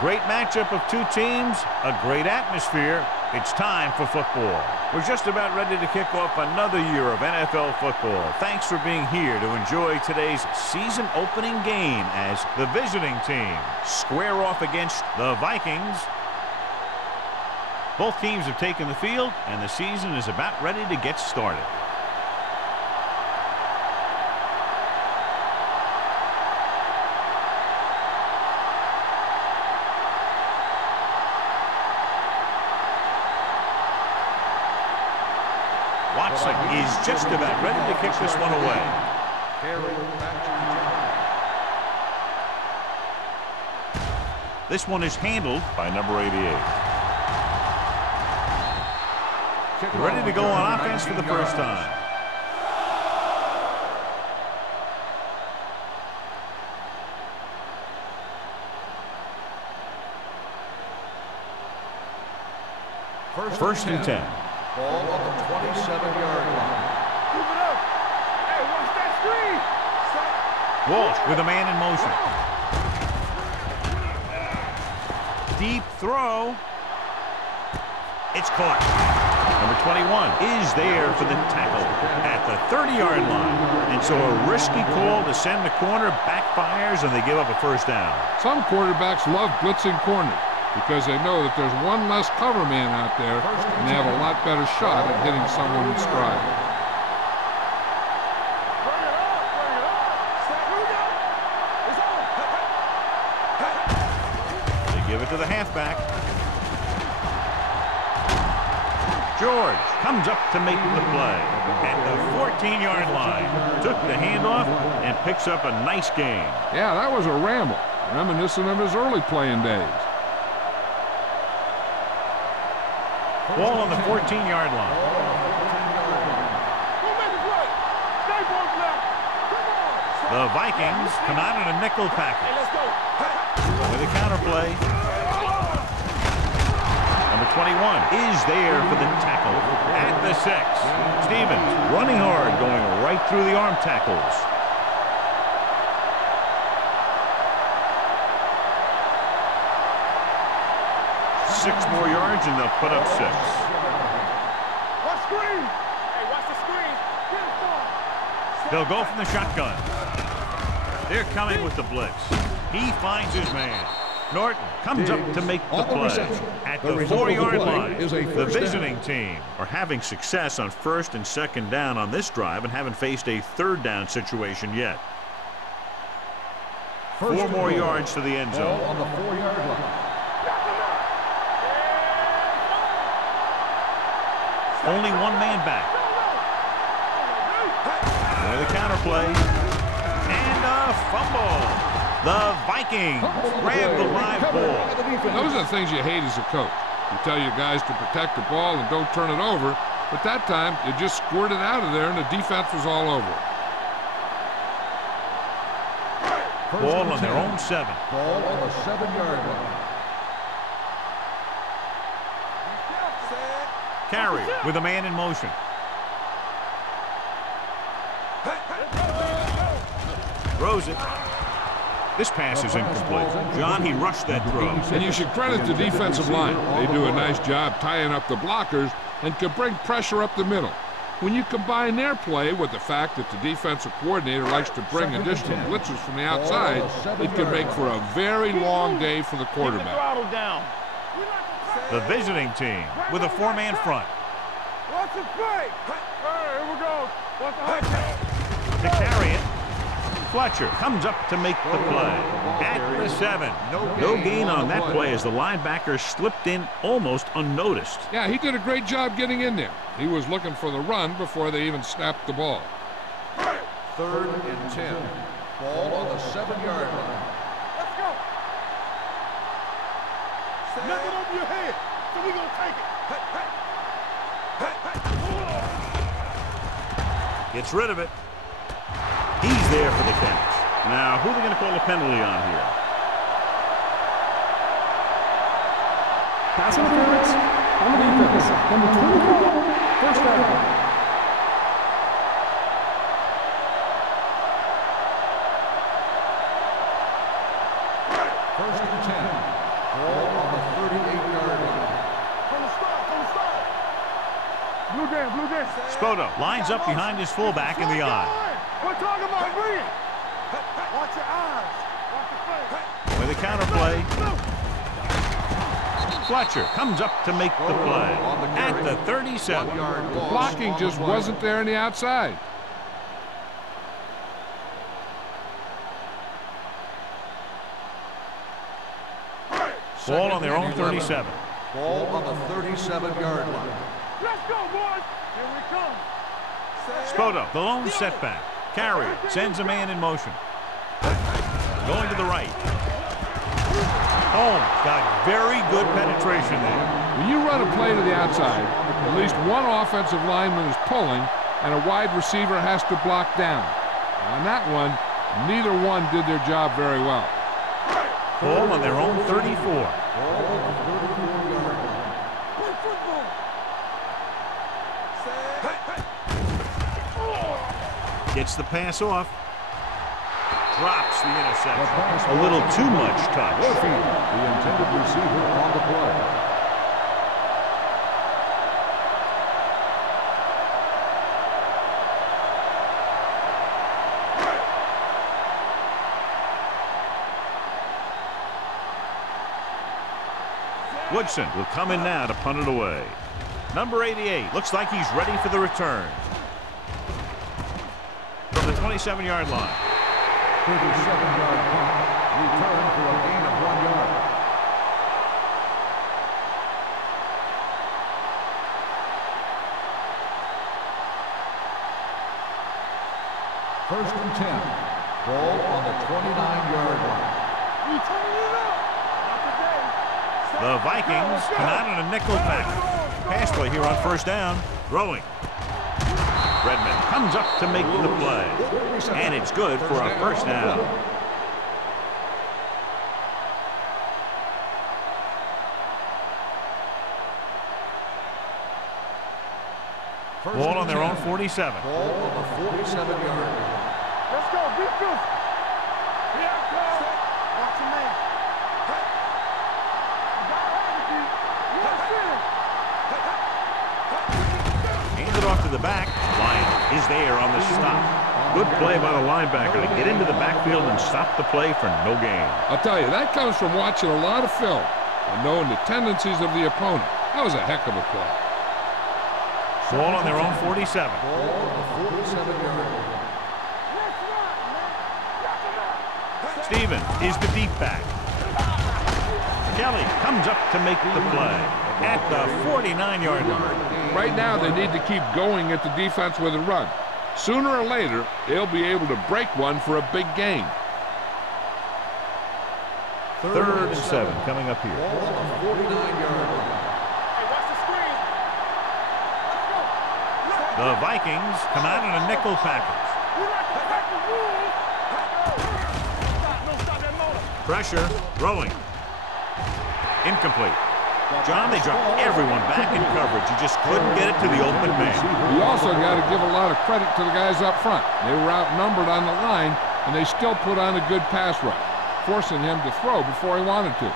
great matchup of two teams, a great atmosphere. It's time for football. We're just about ready to kick off another year of NFL football. Thanks for being here to enjoy today's season opening game as the visiting team square off against the Vikings. Both teams have taken the field, and the season is about ready to get started. Watson is just about ready to kick this one away. This one is handled by number 88. Ready to go on offense for the first time. First and 10. Ball on the 27-yard line. Move it up. Hey, watch that screen. Walsh with a man in motion. Deep throw. It's caught. Number 21 is there for the tackle at the 30-yard line. And so a risky call to send the corner backfires, and they give up a first down. Some quarterbacks love blitzing corners because they know that there's one less cover man out there, and they have a lot better shot at hitting someone in stride. They give it to the halfback. George comes up to make the play at the 14-yard line. Took the handoff and picks up a nice gain. Yeah, that was a ramble, reminiscent of his early playing days. Ball on the 14-yard line. The Vikings come out in a nickel package. With a counter play. Number 21 is there for the tackle at the 6. Stevens running hard, going right through the arm tackles. Six more yards and they'll put up 6. Watch screen. Hey, watch the screen. They'll go from the shotgun. They're coming with the blitz. He finds his man. Norton comes up to make the play at the 4-yard line. The visiting team are having success on first and second down on this drive and haven't faced a third down situation yet. 4 more yards to the end zone. On the 4-yard line. Only one man back. With a counter play. And a fumble. The Vikings grab the live ball. Those are the things you hate as a coach. You tell your guys to protect the ball and don't turn it over, but that time you just squirted out of there and the defense was all over it. Ball on their own 7. Ball on the 7-yard line. Carey with a man in motion. Throws it. This pass is incomplete. John, he rushed that throw. And you should credit the defensive line. They do a nice job tying up the blockers and can bring pressure up the middle. When you combine their play with the fact that the defensive coordinator likes to bring additional blitzes from the outside, it can make for a very long day for the quarterback. The visiting team with a 4-man front. Watch the play. Here we go. Watch the To carry it, Fletcher comes up to make the play at the 7. No gain on that play as the linebacker slipped in almost unnoticed. Yeah, he did a great job getting in there. He was looking for the run before they even snapped the ball. 3rd and 10. Ball on the 7-yard line. Let's go. Nothing over your head, so we're going to take it. Gets rid of it. He's there for the catch. Now, who are they going to call a penalty on here? Pass interference on the defense. Number 24, first down. First and 10. Blue game, blue game. Spoto lines up behind his fullback in the eye. We're talking about bring it. Watch your eyes. Watch your face. With a counter play. Fletcher comes up to make the play at the 37. The blocking just wasn't there on the outside. Ball on their own 37. Ball on the 37-yard line. Let's go, boys. Here we come. Spoto, the lone setback. Carrier sends a man in motion. Going to the right. Holmes got very good penetration there. When you run a play to the outside, at least one offensive lineman is pulling, and a wide receiver has to block down. On that one, neither one did their job very well. Ball on their own 34. Gets the pass off. Drops the interception. A little too much touch. The intended receiver on the play. Woodson will come in now to punt it away. Number 88 looks like he's ready for the return. From the 27-yard line. 37-yard punt. Return for a gain of 1 yard. First and 10. Ball on the 29-yard line. The Vikings come out in a nickel package. Pass play here on first down. Throwing. Redmond comes up to make the play. And it's good for a first down. Ball on their own 47. Ball on the 47-yard line. Let's go, defense. Here I come. Watch your man. Handed off to the back. Lyon is there on the stop. Good play by the linebacker to get into the backfield and stop the play for no gain. I'll tell you, that comes from watching a lot of film and knowing the tendencies of the opponent. That was a heck of a play. Ball on their own 47. Ball on the 47-yard line. Stevens is the deep back. Kelly comes up to make the play at the 49-yard line. Right now, they need to keep going at the defense with a run. Sooner or later, they'll be able to break one for a big gain. Third and 7 coming up here. Ball on the 49-yard line. The Vikings come out in a nickel package. Pressure, throwing. Incomplete. John, they dropped everyone back in coverage. You just couldn't get it to the open man. You also got to give a lot of credit to the guys up front. They were outnumbered on the line, and they still put on a good pass rush, forcing him to throw before he wanted to.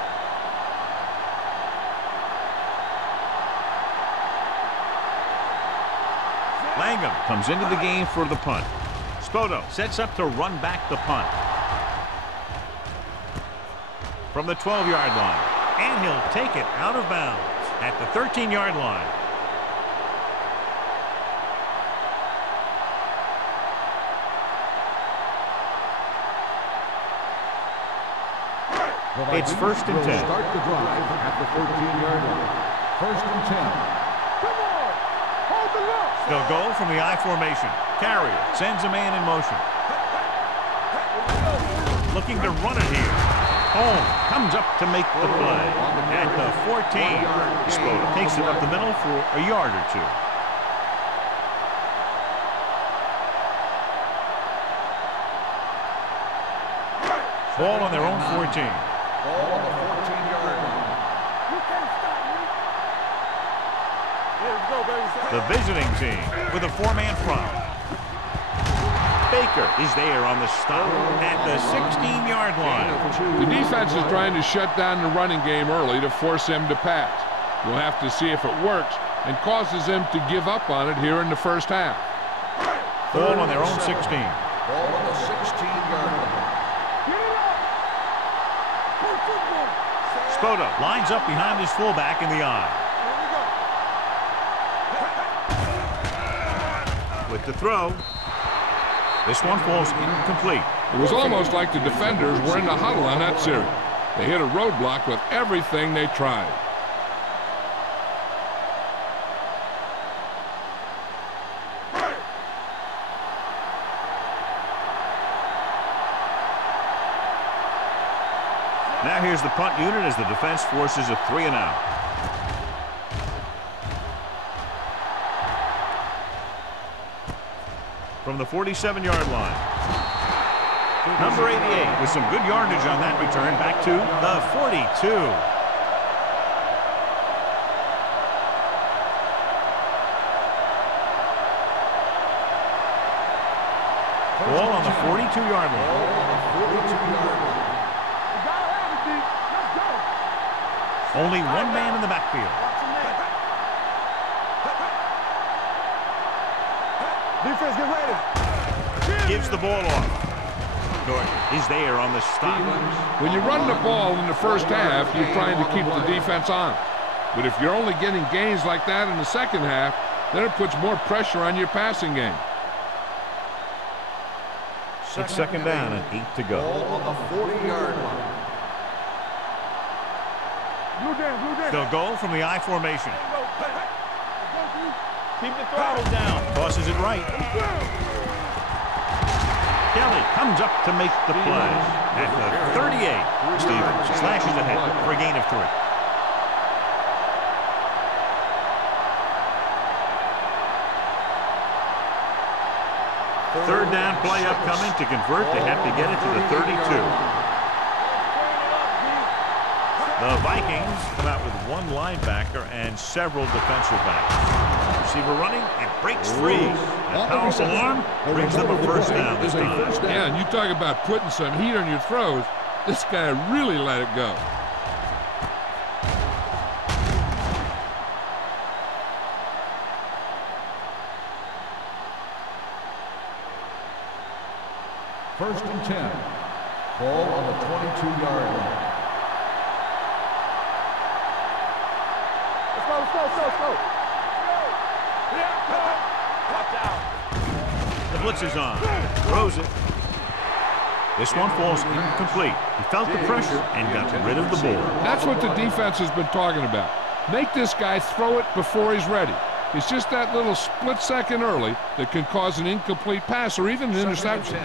Langham comes into the game for the punt. Spoto sets up to run back the punt. From the 12-yard line. And he'll take it out of bounds at the 13-yard line. It's first and 10. Start the drive at the 13-yard line. First and 10. Come on! Hold the look! They'll go from the I formation. Carrier sends a man in motion. Looking to run it here. Holmes comes up to make the play at the 14. Spoto takes it up the middle for a yard or two. Ball on their own 14. Ball on the 14-yard line. You can't stop me. Here we go, baby. The visiting team with a four-man front. Baker is there on the stop at the 16-yard line. The defense is trying to shut down the running game early to force him to pass. We'll have to see if it works, and causes them to give up on it here in the first half. Ball on their own 16. Ball on the 16-yard line. Spoto lines up behind his fullback in the eye. With the throw. This one falls incomplete. It was almost like the defenders were in the huddle on that series. They hit a roadblock with everything they tried. Now here's the punt unit as the defense forces a 3-and-out. From the 47-yard line. Number 88 with some good yardage on that return back to the 42. Ball on the 42-yard line. Only one man in the backfield. Defense, get ready. Gives the ball off. Norton is there on the stop. When you run the ball in the first half, you're trying to keep the defense on. But if you're only getting gains like that in the second half, then it puts more pressure on your passing game. It's second down and 8 to go. Ball on the 40-yard line. They'll go from the I formation. Keep the throttle down. Tosses it right. Kelly comes up to make the play. At the 38, Stevens slashes ahead for a gain of 3. Third down play upcoming. To convert, they have to get it to the 32. The Vikings come out with one linebacker and several defensive backs. Receiver running and breaks free. A powerful arm brings them a first down this time. Yeah, and you talk about putting some heat on your throws. This guy really let it go. First and 10. Ball on the 22-yard line. Let's go. The blitz is on. Throws it. This one falls incomplete. He felt the pressure and got rid of the ball. That's what the defense has been talking about. Make this guy throw it before he's ready. It's just that little split second early that can cause an incomplete pass or even an interception.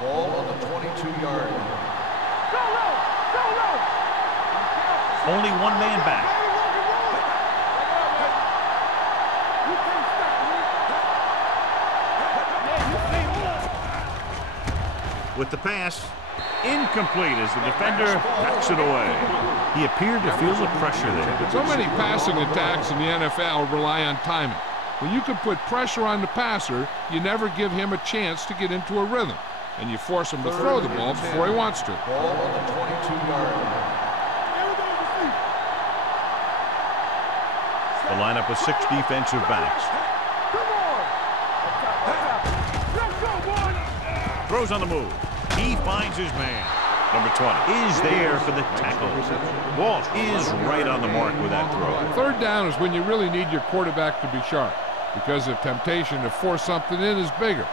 Ball on the 22-yard line. Only one man back. With the pass, incomplete as the defender knocks it away. He appeared to feel the pressure there. So many passing attacks in the NFL rely on timing. When you can put pressure on the passer, you never give him a chance to get into a rhythm, and you force him to throw the ball before he wants to. Ball on the 22-yard line. The lineup with 6 defensive backs. Throws on the move. He finds his man. Number 20 is there for the tackle. Walsh is right on the mark with that throw. Third down is when you really need your quarterback to be sharp, because the temptation to force something in is bigger.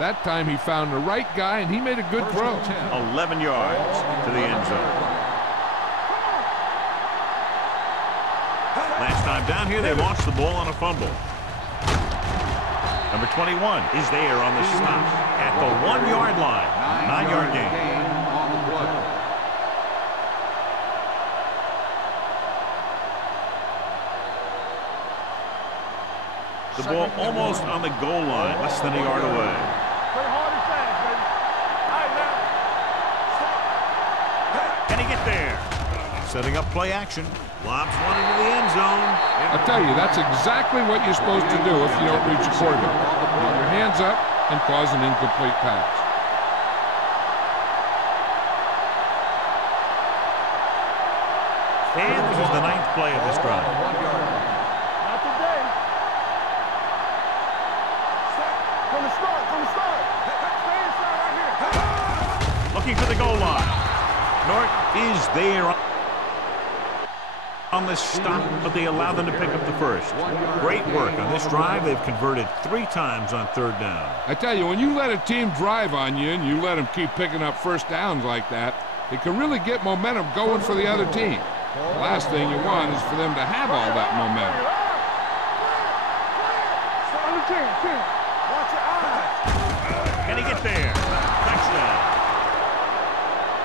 That time he found the right guy, and he made a good throw. 11 yards to the end zone. Last time down here, they launched the ball on a fumble. Number 21 is there on the stop at the 1-yard line. 9-yard gain. On the play. The ball almost on the goal line, less than a yard away. Can he get there? Setting up play action. Lobs one into the end zone. I tell you, that's exactly what you're supposed to do if you don't reach a quarterback. Get your hands up and cause an incomplete pass. And this is the 9th play of this drive. Not today. They are on the stop, but they allow them to pick up the first. Great work on this drive. They've converted 3 times on 3rd down. I tell you, when you let a team drive on you and you let them keep picking up first downs like that, it can really get momentum going for the other team. The last thing you want is for them to have all that momentum. Can he get there? Touchdown.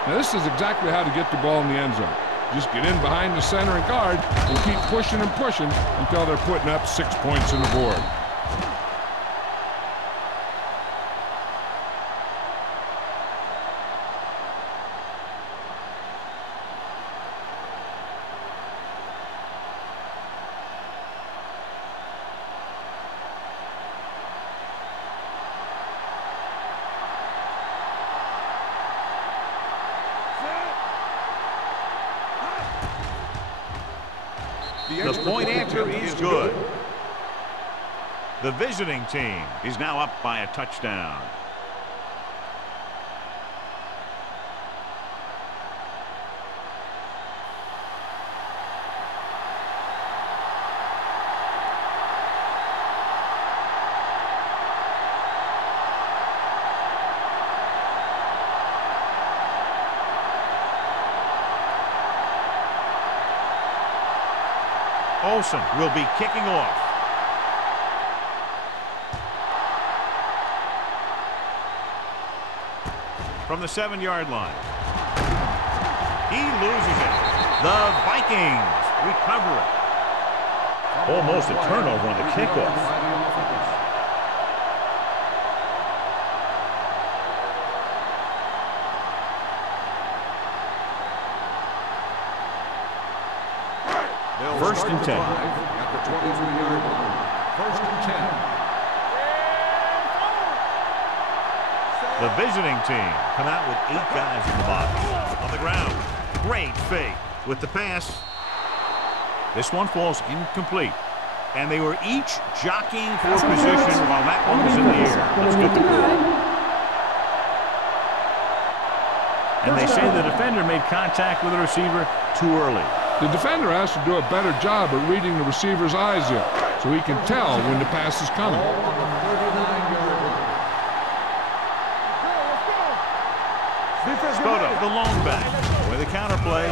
Now, this is exactly how to get the ball in the end zone. Just get in behind the center and guard and keep pushing and pushing until they're putting up 6 points on the board. The point answer is good. The visiting team is now up by a touchdown. Olsen will be kicking off. From the 7-yard line. He loses it. The Vikings recover it. Almost a turnover on the kickoff. First and 10. At the 23-yard line. First and 10. The visiting team come out with 8 guys in the box. On the ground. Great fake with the pass. This one falls incomplete. And they were each jockeying for position while that one was in the air. Let's get the call. And they say the defender made contact with the receiver too early. The defender has to do a better job at reading the receiver's eyes in, so he can tell when the pass is coming. Spoto, the long back, with a counterplay,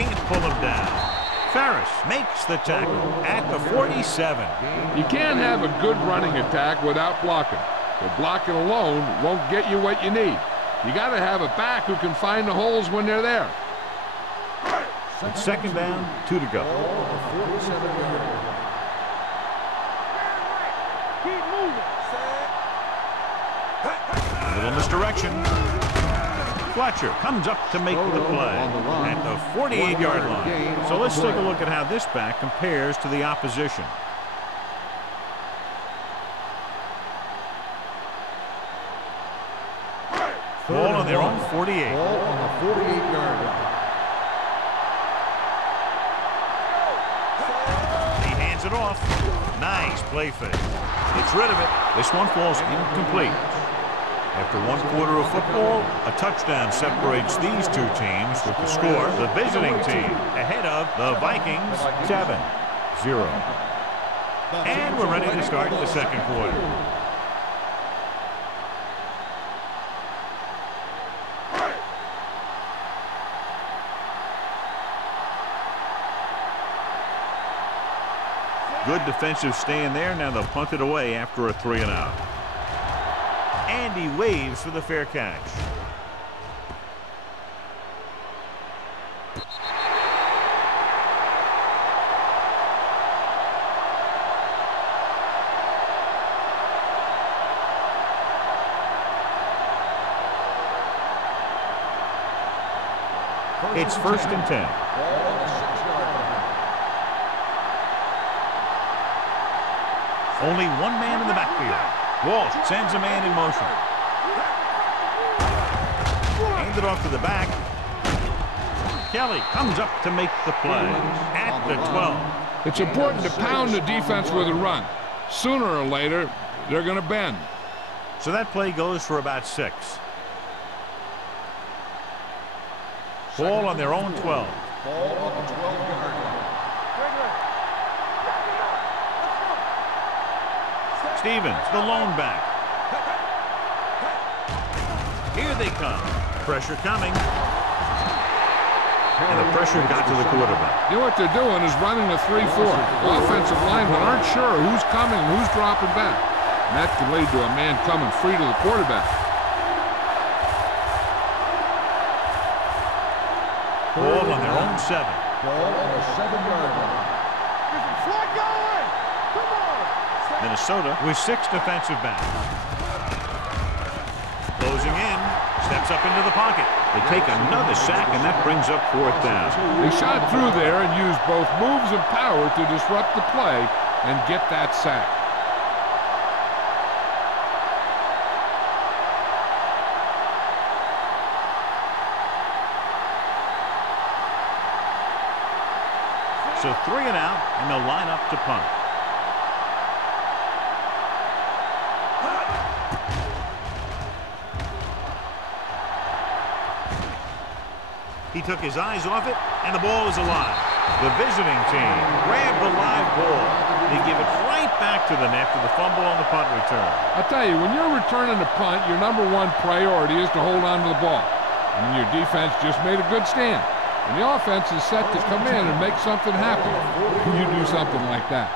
can't pull him down. Ferris makes the tackle at the 47. You can't have a good running attack without blocking. But blocking alone won't get you what you need. You got to have a back who can find the holes when they're there. It's 2nd down, 2 to go. A little misdirection. Fletcher comes up to make the play at the 48-yard line. So let's take a look at how this back compares to the opposition. Ball on their own 48. Ball on the 48-yard line. It off. Nice play fake. Gets rid of it. This one falls incomplete. After 1 quarter of football, a touchdown separates these 2 teams with the score. The visiting team ahead of the Vikings 7-0. And we're ready to start the 2nd quarter. Good defensive stand there. Now they'll punt it away after a 3-and-out. And he waves for the fair catch. It's 1st and 10. Only 1 man in the backfield. Walsh sends a man in motion. Hand it off to the back. Kelly comes up to make the play at the 12. It's important to pound the defense with a run. Sooner or later, they're going to bend. So that play goes for about 6. Ball on their own 12. Ball on the 12-yard line. Stevens, the lone back. Here they come. Pressure coming. And the pressure got to the quarterback. You know what they're doing is running a 3-4. The offensive linemen aren't sure who's coming, who's dropping back. And that could lead to a man coming free to the quarterback. Ball on their own 7. Ball on the 7-yard line. Minnesota with 6 defensive backs. Closing in. Steps up into the pocket. They take another sack, and that brings up 4th down. They shot through there and used both moves and power to disrupt the play and get that sack. So 3 and out, and they'll line up to punt. He took his eyes off it, and the ball is alive. The visiting team grabbed the live ball. They give it right back to them after the fumble on the punt return. I'll tell you, when you're returning a punt, your #1 priority is to hold on to the ball. And your defense just made a good stand. And the offense is set to come in and make something happen when you do something like that.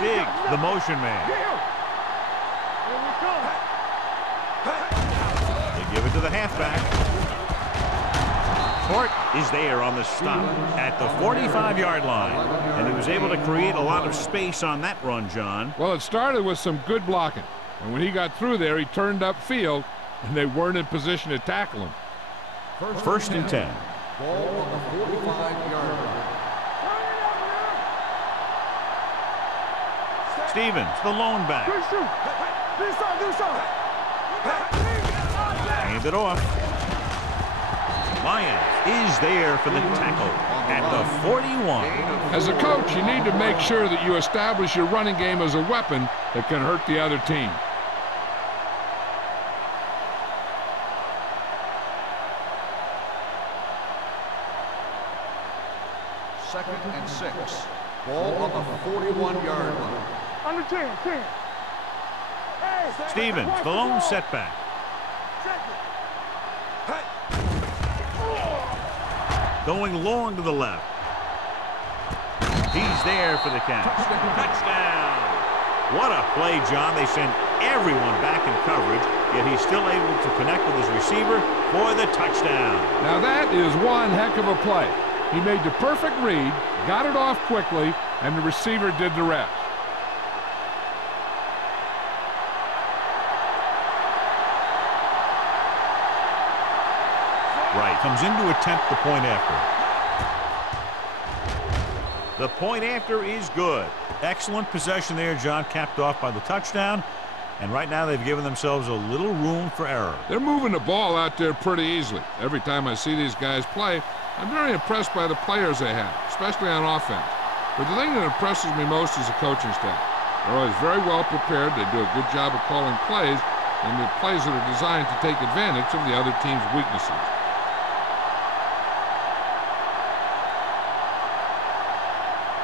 Big, the motion man. They give it to the halfback. Fort is there on the stop at the 45-yard line. And he was able to create a lot of space on that run, John. Well, it started with some good blocking. And when he got through there, he turned upfield, and they weren't in position to tackle him. First and 10. Ball on the 45-yard line. Stevens, the lone back. Hand it off. Lyons is there for the tackle at the 41. As a coach, you need to make sure that you establish your running game as a weapon that can hurt the other team. Second and 6. Ball on the 41-yard line. Under 10. Hey, Stevens, the lone setback. Going long to the left. He's there for the catch. Touchdown. What a play, John. They sent everyone back in coverage, yet he's still able to connect with his receiver for the touchdown. Now that is one heck of a play. He made the perfect read, got it off quickly, and the receiver did the rest. Right, comes in to attempt the point after. The point after is good. Excellent possession there, John, capped off by the touchdown. And right now they've given themselves a little room for error. They're moving the ball out there pretty easily. Every time I see these guys play, I'm very impressed by the players they have, especially on offense. But the thing that impresses me most is the coaching staff. They're always very well prepared. They do a good job of calling plays, and the plays that are designed to take advantage of the other team's weaknesses.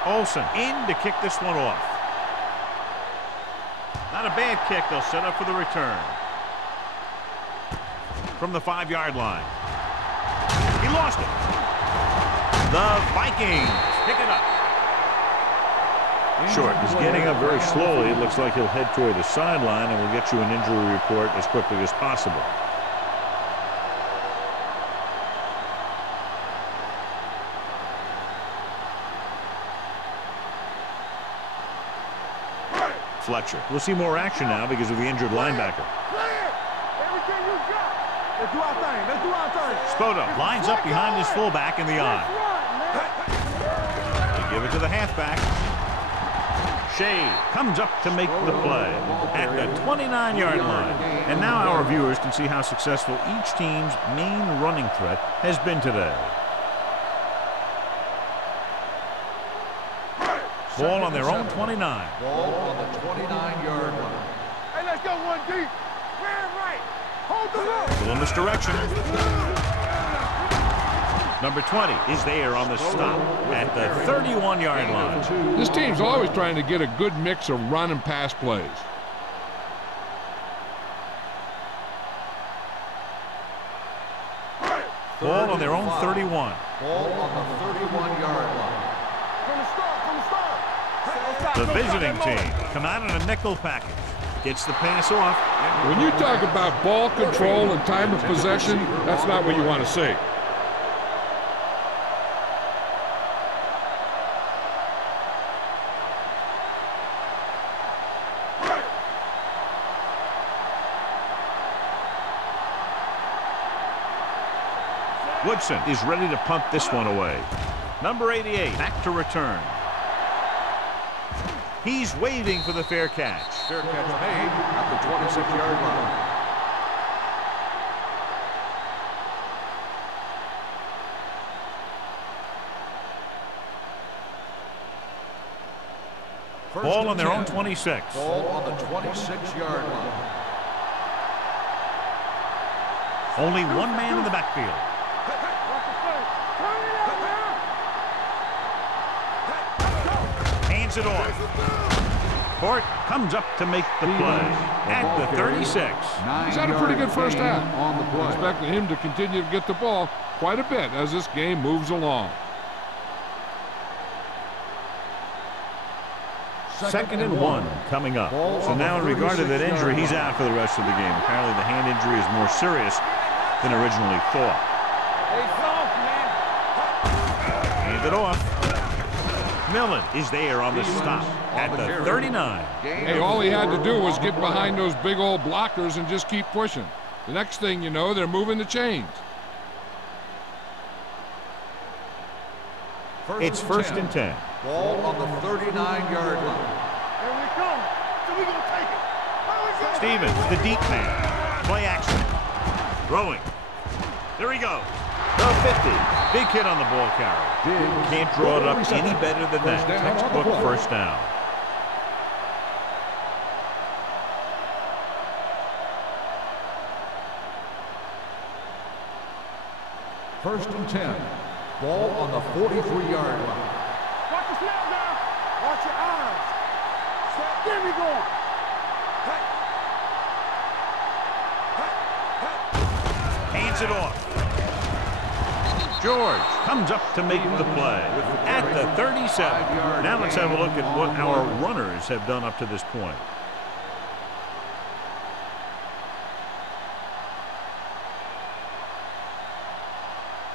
Olsen in to kick this one off. Not a bad kick. They'll set up for the return. From the 5-yard line. He lost it. The Vikings pick it up. Short is getting up very slowly. It looks like he'll head toward the sideline, and we'll get you an injury report as quickly as possible. Fletcher. We'll see more action now because of the injured linebacker. Spoto lines up behind his fullback in the eye. They give it to the halfback. Shea comes up to make the play at the 29-yard line. And now our viewers can see how successful each team's main running threat has been today. Ball on their own 29. Ball on the 29-yard line. Hey, let's go one deep. We're right. Little misdirection. Number 20 is there on the stop at the 31-yard line. This team's always trying to get a good mix of run and pass plays. Ball on their own 31. Ball on the 31-yard line. The visiting team come out in a nickel package. Gets the pass off. When you talk about ball control and time of possession, that's not what you want to see. Woodson is ready to punt this one away. Number 88 back to return. He's waiting for the fair catch. Fair catch made at the 26-yard line. Ball on their own 26. Ball on the 26-yard line. Only one man in the backfield. Hands it off. Court comes up to make the play at the 36. He's had a pretty good first half. On the play. Expecting him to continue to get the ball quite a bit as this game moves along. Second and 1 coming up. So now in regard to that injury, he's out for the rest of the game. Apparently the hand injury is more serious than originally thought. Hand it off. Millen is there on the stop at the 39. Hey, all he had to do was get behind those big old blockers and just keep pushing. The next thing you know, they're moving the chains. It's first and 10. Ball on the 39-yard line. Here we come. So we gonna take it. Stevens, the deep man. Play action. Throwing. There he goes. The 50. Big hit on the ball carrier. Can't draw it up any better than that. Textbook first down. First and 10. Ball on the 43-yard line. Watch your snap now. Watch your eyes. There we go. Hands it off. George comes up to make the play at the 37. Now let's have a look at what our runners have done up to this point.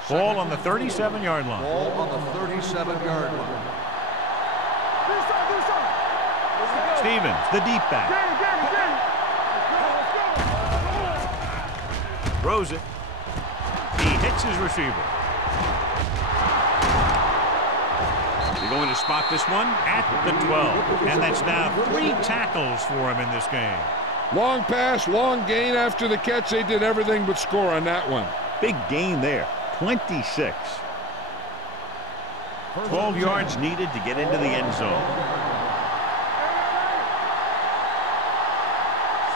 Ball on the 37-yard line. Ball on the 37-yard line. Stevens, the deep back. Throws it. He hits his receiver. They're going to spot this one at the 12. And that's now 3 tackles for him in this game. Long pass, long gain after the catch. They did everything but score on that one. Big gain there. 26. 12 yards needed to get into the end zone.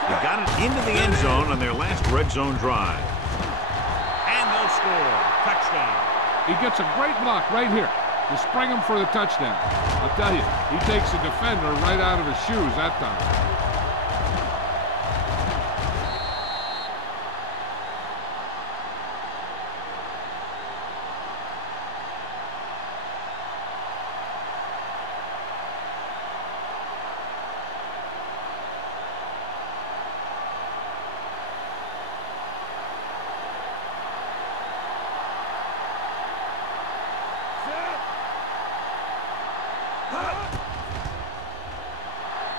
They got it into the end zone on their last red zone drive. And they'll score. Touchdown. He gets a great block right here to spring him for the touchdown. I'll tell you, he takes the defender right out of his shoes that time.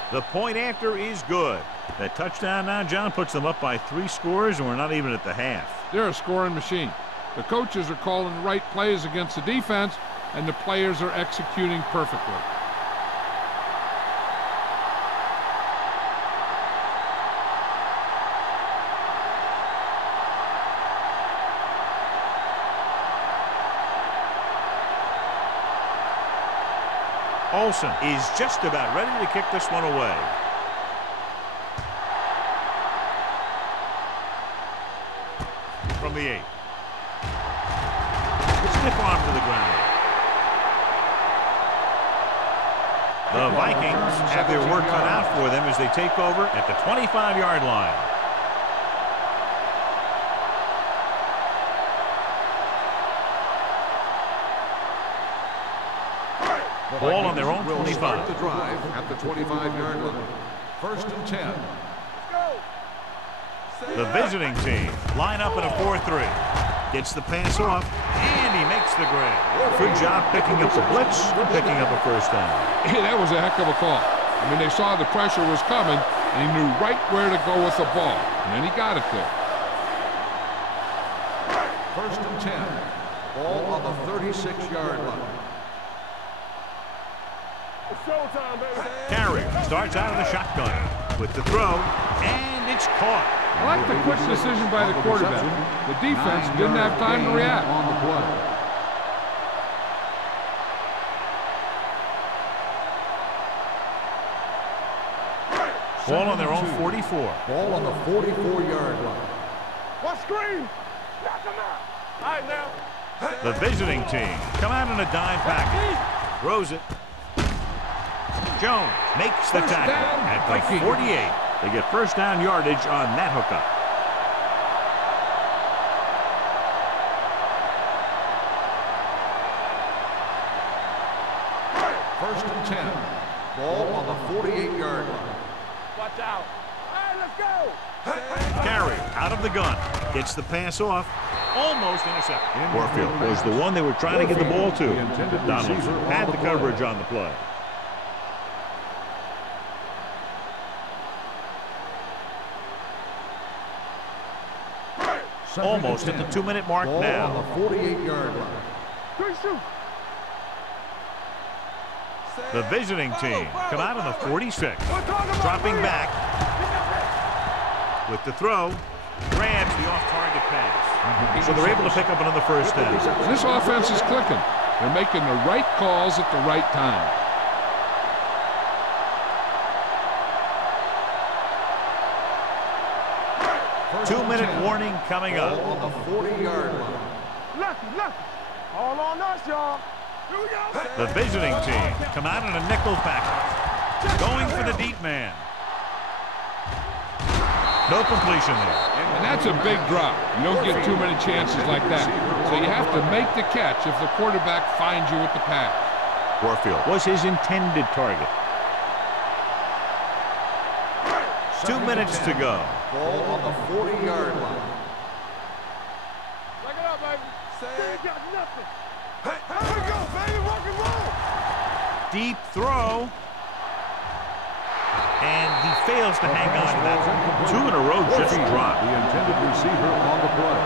The point after is good. That touchdown now, John, puts them up by 3 scores, and we're not even at the half. They're a scoring machine. The coaches are calling the right plays against the defense, and the players are executing perfectly. Olsen is just about ready to kick this one away. the 8. Stiff arm to the ground. The Vikings have their work cut out for them as they take over at the 25-yard line. Ball on their own 25. The drive at the 25-yard line. 1st and 10. The visiting team line up in a 4-3. Gets the pass off, and he makes the grab. Good job picking up the blitz and picking up a first down. Hey, that was a heck of a call. I mean, they saw the pressure was coming, and he knew right where to go with the ball. And then he got it there. 1st and 10. Ball on the 36-yard line. It's showtime, baby. Carrier starts out of the shotgun with the throw, and it's caught. I like the quick decision by the quarterback. The defense didn't have time to react. On the play. Ball on their own 44. Ball on the 44-yard line. What screen? Knock him out. All right, now. The visiting team come out in a dime package. Throws it. Jones makes the tackle at the 48. They get first down yardage on that hookup. First and 10. Ball on the 48-yard line. Watch out. All right, let's go. Carrier out of the gun. Gets the pass off. Almost intercepted. Warfield was the one they were trying to get the ball to. Donaldson had the coverage on the play. Almost at the 2-minute mark Ball now. on the 48-yard line. Good shoot. The visiting team come out on the 46. Dropping back. With the throw. Grabs the off-target pass. So they're able to pick up another first down. This offense is clicking. They're making the right calls at the right time. Two-minute warning coming up. Ball on the 40-yard line. Lucky. All on us, y'all. Here we go. The visiting team come out in a nickel package. Going for the deep man. No completion there. And that's a big drop. You don't get too many chances like that. So you have to make the catch if the quarterback finds you with the pass. Warfield was his intended target. 2 minutes to go. Ball on the 40-yard line. Back it up, baby. They got nothing. Hey, here we go, baby. Rock and roll. Deep throw. And he fails to hang on to that. 2 in a row just dropped. The intended receiver on the play.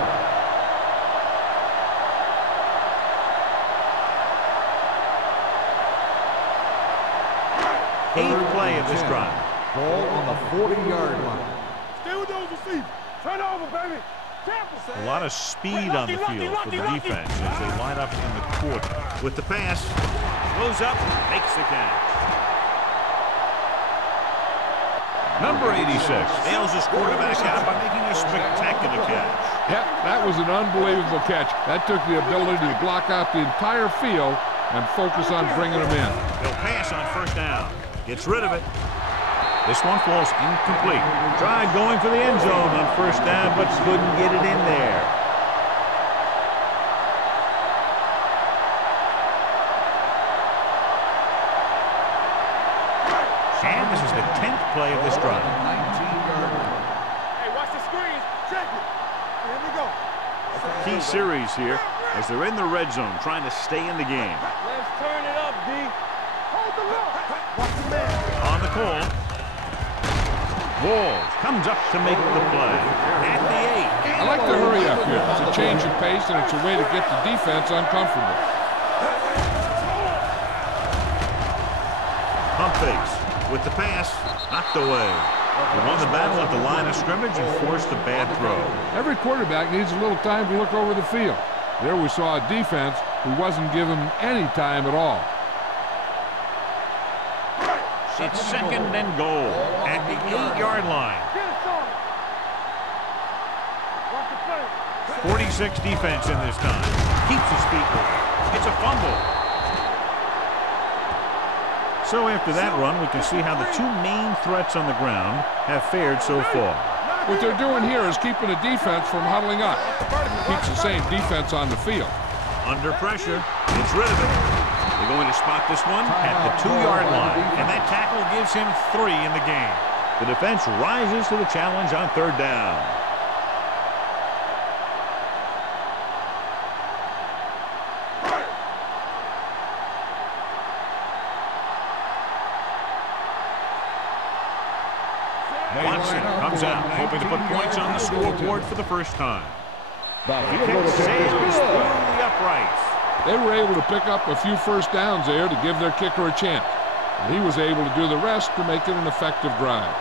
8th play of this drive. Ball on the 40-yard line. Stay with those receivers. Turn over, baby. A lot of speed on the field for the defense as they line up in the court. With the pass, goes up, makes the catch. Number 86 bails his quarterback out by making a spectacular catch. Yep, that was an unbelievable catch. That took the ability to block out the entire field and focus on bringing them in. He'll pass on first down. Gets rid of it. This one falls incomplete. Tried going for the end zone on first down, but couldn't get it in there. And this is the 10th play of this drive. 19-yard line. Hey, watch the screen. Check it. Here we go. Key series here as they're in the red zone trying to stay in the game. Let's turn it up, D. Hold the look. Watch the man. On the call. Walls comes up to make the play. At the 8. I like the hurry up here. It's a change of pace, and it's a way to get the defense uncomfortable. Pump fakes with the pass, knocked away. They won the battle at the line of scrimmage and forced a bad throw. Every quarterback needs a little time to look over the field. There we saw a defense who wasn't given any time at all. It's 2nd and goal at the 8-yard line. Get it, son. Watch the play. 46 defense in this time. Keeps his feet moving. It's a fumble. So after that run, we can see how the two main threats on the ground have fared so far. What they're doing here is keeping the defense from huddling up. Keeps the same defense on the field. Under pressure, gets rid of it. They're going to spot this one at the 2-yard line, and that tackle gives him 3 in the game. The defense rises to the challenge on 3rd down. Watson comes out, hoping to put points on the scoreboard for the first time. He sails through the uprights. They were able to pick up a few first downs there to give their kicker a chance. And he was able to do the rest to make it an effective drive.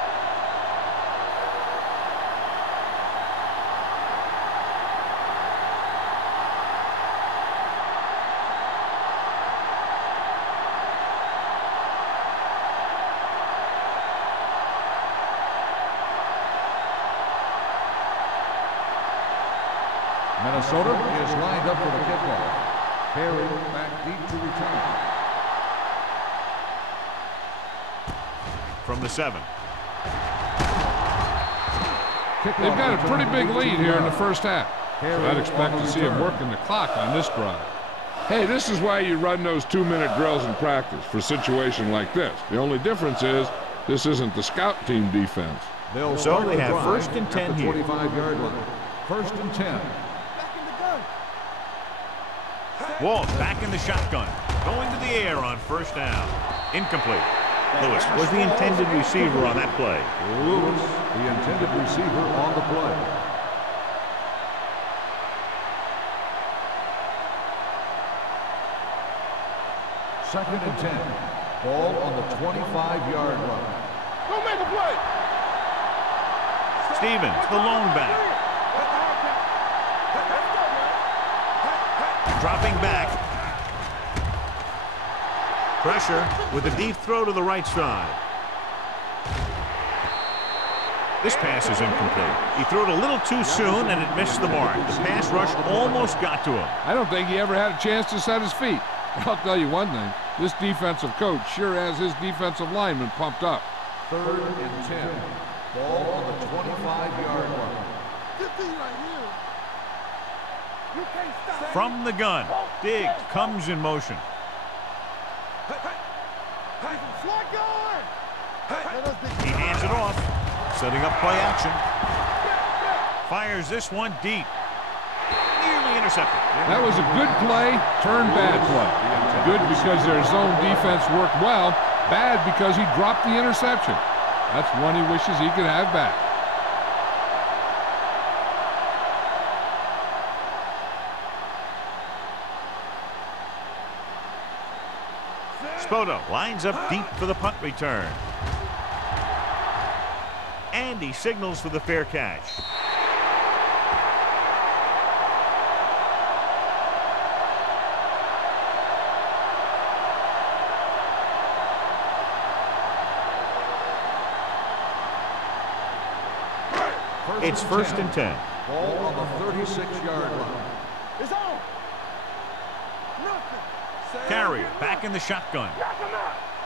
Minnesota is lined up for the kickoff. Perry back deep to return. From the 7. They've got a pretty big lead here in the first half. So I'd expect to see them working the clock on this drive. Hey, this is why you run those 2-minute drills in practice for a situation like this. The only difference is this isn't the scout team defense. So they have 1st and 10 here. 45-yard line. 1st and 10. Walt back in the shotgun. Going to the air on 1st down. Incomplete. Lewis was the intended receiver on that play. Lewis, the intended receiver on the play. Second and 10. Ball on the 25-yard line. Go make a play. Stevens, the lone back. Dropping back. Pressure with a deep throw to the right side. This pass is incomplete. He threw it a little too soon and it missed the mark. The pass rush almost got to him. I don't think he ever had a chance to set his feet. I'll tell you one thing. This defensive coach sure has his defensive lineman pumped up. 3rd and 10. Ball on the 25-yard line. From the gun, Diggs comes in motion. He hands it off, setting up play action. Fires this one deep. Nearly intercepted. That was a good play, turned bad play. Good because their zone defense worked well, bad because he dropped the interception. That's one he wishes he could have back. Spoto lines up deep for the punt return. And he signals for the fair catch. It's 1st and 10. Ball on the 36-yard line. It's on. Carrier back in the shotgun.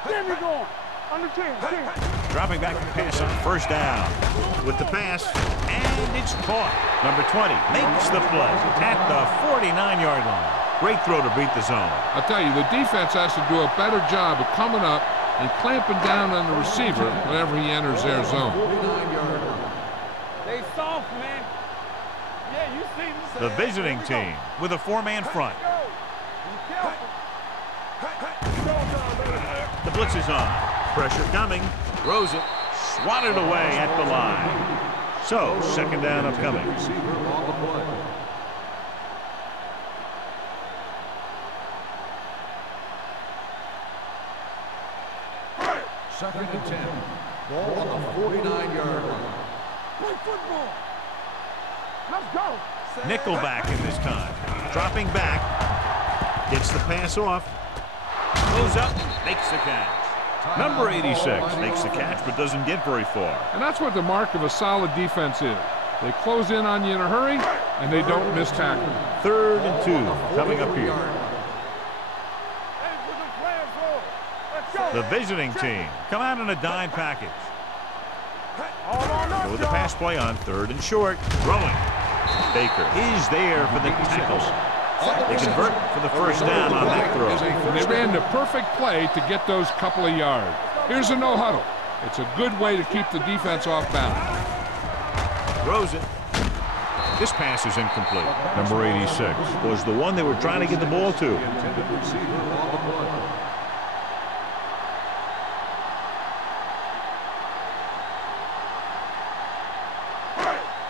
Then we going. Under 10. Dropping back to pass on 1st down. With the pass, and it's caught. Number 20 makes the play at the 49-yard line. Great throw to beat the zone. I'll tell you, the defense has to do a better job of coming up and clamping down on the receiver whenever he enters their zone. 49-yard line. They soft, man. Yeah, you see me. The visiting team with a 4-man front. The blitz is on. Pressure coming. Throws it. Swatted away at the line. So, 2nd down upcoming. Receiver on the play. Second and 10. Ball on the 49-yard line. Play football. Let's go. Nickelback in this time. Dropping back. Gets the pass off. Goes up. Makes the catch. Number 86 makes the catch but doesn't get very far. And that's what the mark of a solid defense is. They close in on you in a hurry, and they don't miss tackle. 3rd and 2 coming up here. Hey, put them flags forward. Let's go. The visiting team come out in a dime package. All on us, Go with the y'all. pass play on 3rd and short. Throwing. Baker is there for the tackle. They convert for the first down on that throw. And they ran the perfect play to get those couple of yards. Here's a no huddle. It's a good way to keep the defense off balance. Throws it. This pass is incomplete. Number 86 was the one they were trying to get the ball to. Intended receiver on the play.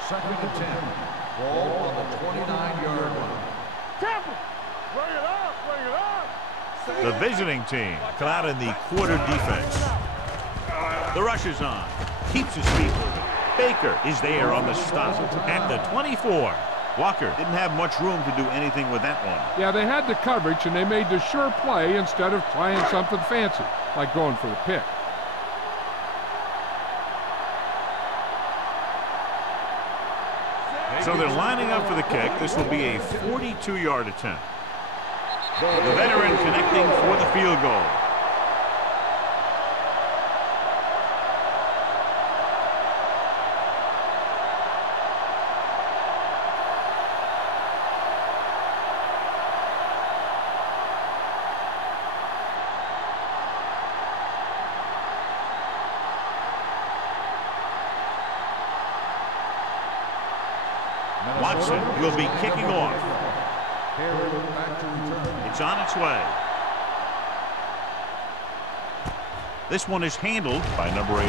Second and 10. Ball on the 29-yard line. Temple. Bring it up. Bring it up. The visiting team come out in the quarter defense. The rush is on. Keeps his feet moving. Baker is there on the stop at the 24. Walker didn't have much room to do anything with that one. Yeah, they had the coverage, and they made the sure play instead of trying something fancy, like going for the pick. So they're lining up for the kick. This will be a 42-yard attempt. The veteran connecting for the field goal. Watson will be kicking off. Back to return. It's on its way. This one is handled by number 88.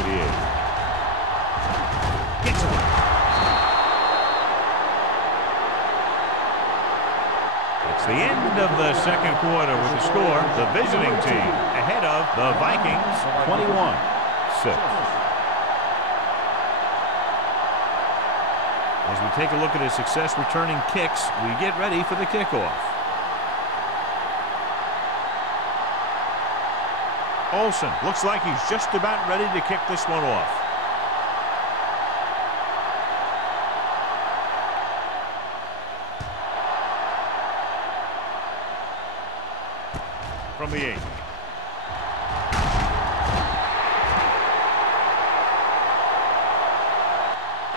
Gets it. It's the end of the second quarter with the score. The visiting team ahead of the Vikings 21-6. As we take a look at his success returning kicks, we get ready for the kickoff. Olsen looks like he's just about ready to kick this one off. From the 8.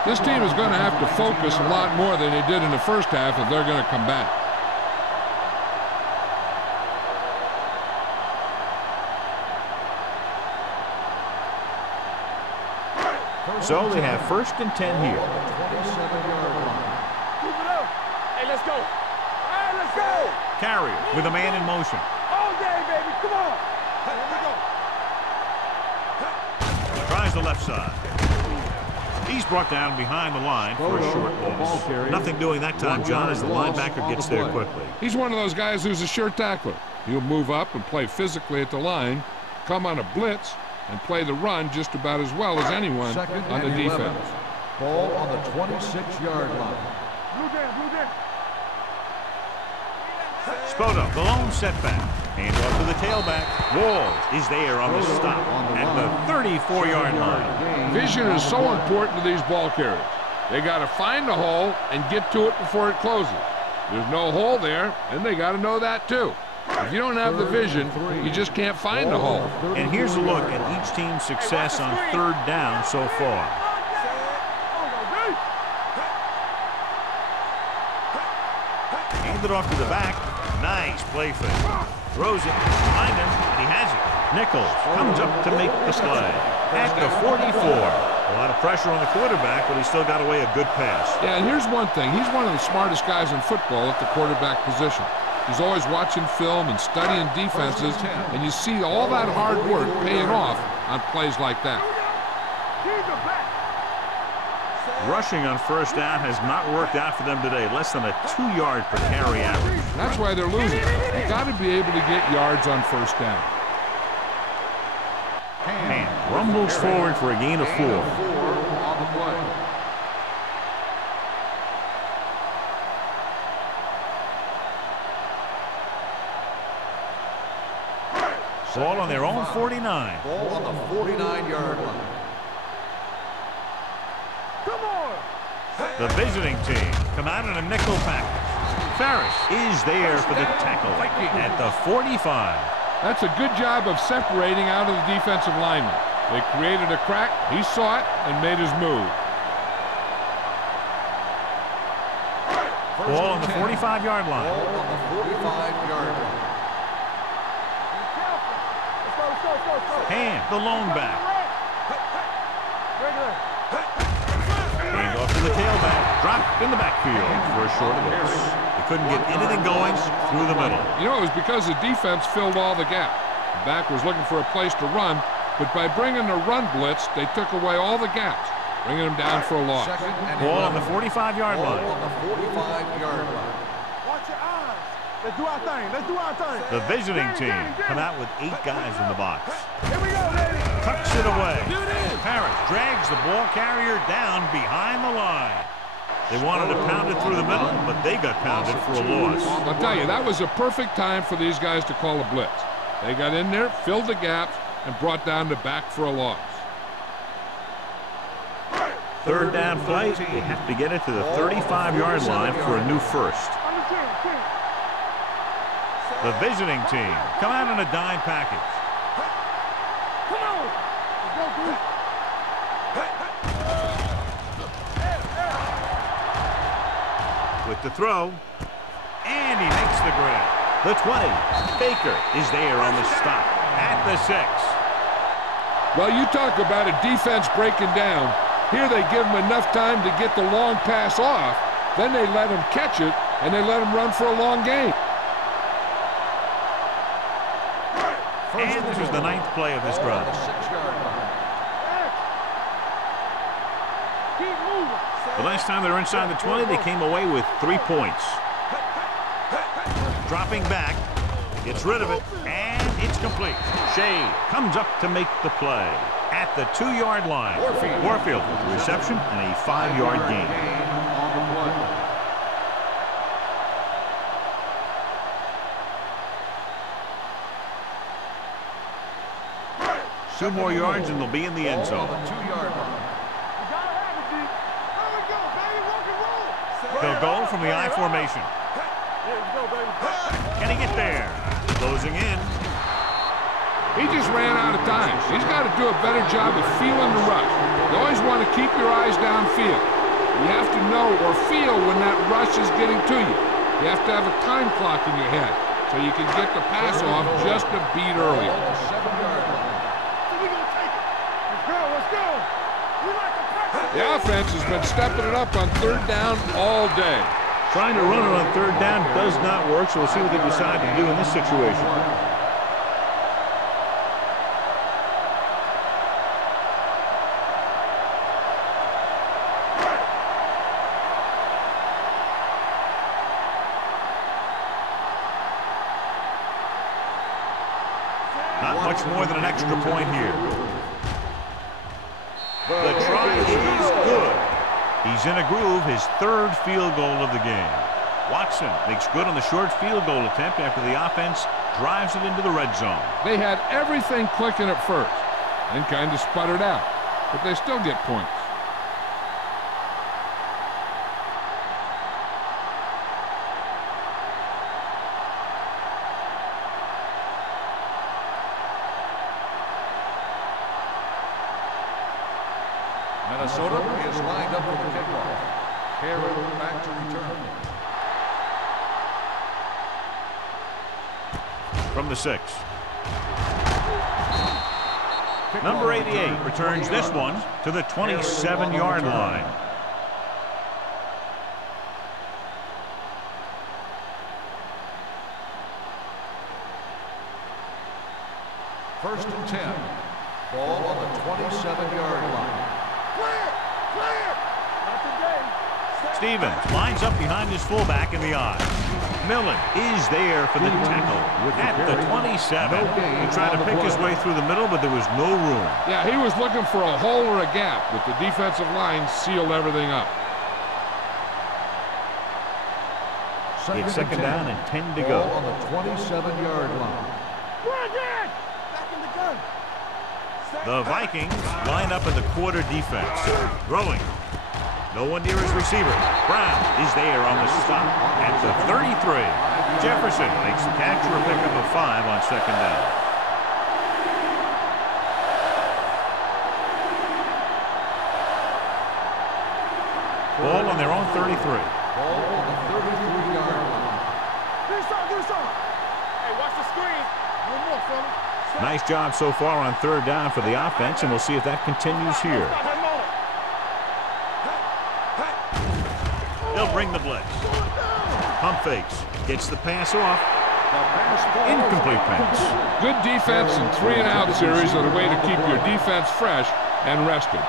This team is going to have to focus a lot more than they did in the first half if they're going to come back. So they have 1st and 10 here. 27-yard line. Keep it up. Hey, let's go. Hey, let's go. Carrier with a man in motion. All day, baby. Come on. Hey, here we go. Tries the left side. He's brought down behind the line for a short loss. Nothing doing that time, John, as the linebacker gets there quickly. He's one of those guys who's a sure tackler. He'll move up and play physically at the line, come on a blitz, and play the run just about as well as anyone Second on the and 11. defense. Ball on the 26-yard line. Blue down, blue down. Spoto, the lone setback. Hand off to the tailback. Walls is there on the stop at the 34-yard line. Vision is so important to these ball carriers. They got to find the hole and get to it before it closes. There's no hole there, and they got to know that too. If you don't have the vision, you just can't find the hole. And here's a look at each team's success on 3rd down so far. Handed off to the back. Nice play fake. Throws it behind him, and he has it. Nichols comes up to make the play at the 44. A lot of pressure on the quarterback, but he still got away a good pass. Yeah, and here's one thing. He's one of the smartest guys in football at the quarterback position. He's always watching film and studying defenses, and you see all that hard work paying off on plays like that. Rushing on 1st down has not worked out for them today. Less than a 2-yard per carry average. That's why they're losing. You got to be able to get yards on 1st down. And rumbles forward for a gain of 4. On the play. Ball on their own 49. Ball on the 49-yard line. Come on. The visiting team come out in a nickel package. Ferris is there for the tackle at the 45. That's a good job of separating out of the defensive lineman. They created a crack, he saw it, and made his move. Ball on the 45-yard line. Ball on the 45-yard line. Hand, the lone back. Hand off to the tailback. Dropped in the backfield for a short loss. They couldn't get anything going through the middle. You know, it was because the defense filled all the gaps. The back was looking for a place to run, but by bringing the run blitz, they took away all the gaps, bringing them down for a loss. Ball on the 45-yard line. Ball on the 45-yard line. Watch your eyes. Let's do our thing. Let's do our thing. The visiting team come out with 8 guys in the box. Here we go, baby. Tucks it away. Parrish drags the ball carrier down behind the line. They wanted to pound it through the middle, but they got pounded for a loss. I'll tell you, that was a perfect time for these guys to call a blitz. They got in there, filled the gaps, and brought down the back for a loss. Third down play, they have to get it to the 35-yard line for a new first. The visiting team come out in a dime package. Come on. Let's go, dude. With the throw, and he makes the grab. The 20. Baker is there on the stop at the 6. Well, you talk about a defense breaking down. Here they give them enough time to get the long pass off. Then they let him catch it, and they let him run for a long game. And this is the 9th play of this drive. The last time they were inside the 20, they came away with 3 points. Dropping back, gets rid of it, and it's complete. Shea comes up to make the play at the 2-yard line. Warfield with the reception and a 5-yard gain. Two more yards and they'll be in the end zone. They'll go from the I formation. Can he get there? Closing in. He just ran out of time. He's got to do a better job of feeling the rush. You always want to keep your eyes downfield. You have to know or feel when that rush is getting to you. You have to have a time clock in your head so you can get the pass off just a beat earlier. The offense has been stepping it up on 3rd down all day. Trying to run it on 3rd down does not work, so we'll see what they decide to do in this situation. Not much more than an extra point here. The try is good. He's in a groove, his 3rd field goal of the game. Watson makes good on the short field goal attempt after the offense drives it into the red zone. They had everything clicking at first and kind of sputtered out, but they still get points. Minnesota is lined up for the kickoff. Herron back to return. From the 6. Number 88 returns this one to the 27-yard line. First and 10. Ball on the 27-yard line. Stevens lines up behind his fullback in the I. Millen is there for the tackle at the 27. He tried to pick his way through the middle, but there was no room. Yeah, he was looking for a hole or a gap, but the defensive line sealed everything up. It's 2nd down and 10 to go. On the 27-yard line. The Vikings line up in the quarter defense. Throwing. No one near his receiver. Brown is there on the stop at the 33. Jefferson makes the catch for a pickup of 5 on second down. Ball on their own 33. Ball on the 33-yard line. Do something. Hey, watch the screen. One more, fella. Nice job so far on third down for the offense, and we'll see if that continues here. They'll bring the blitz. Pump fakes. Gets the pass off. Incomplete pass. Good defense and 3-and-out series are the way to keep your defense fresh and rested.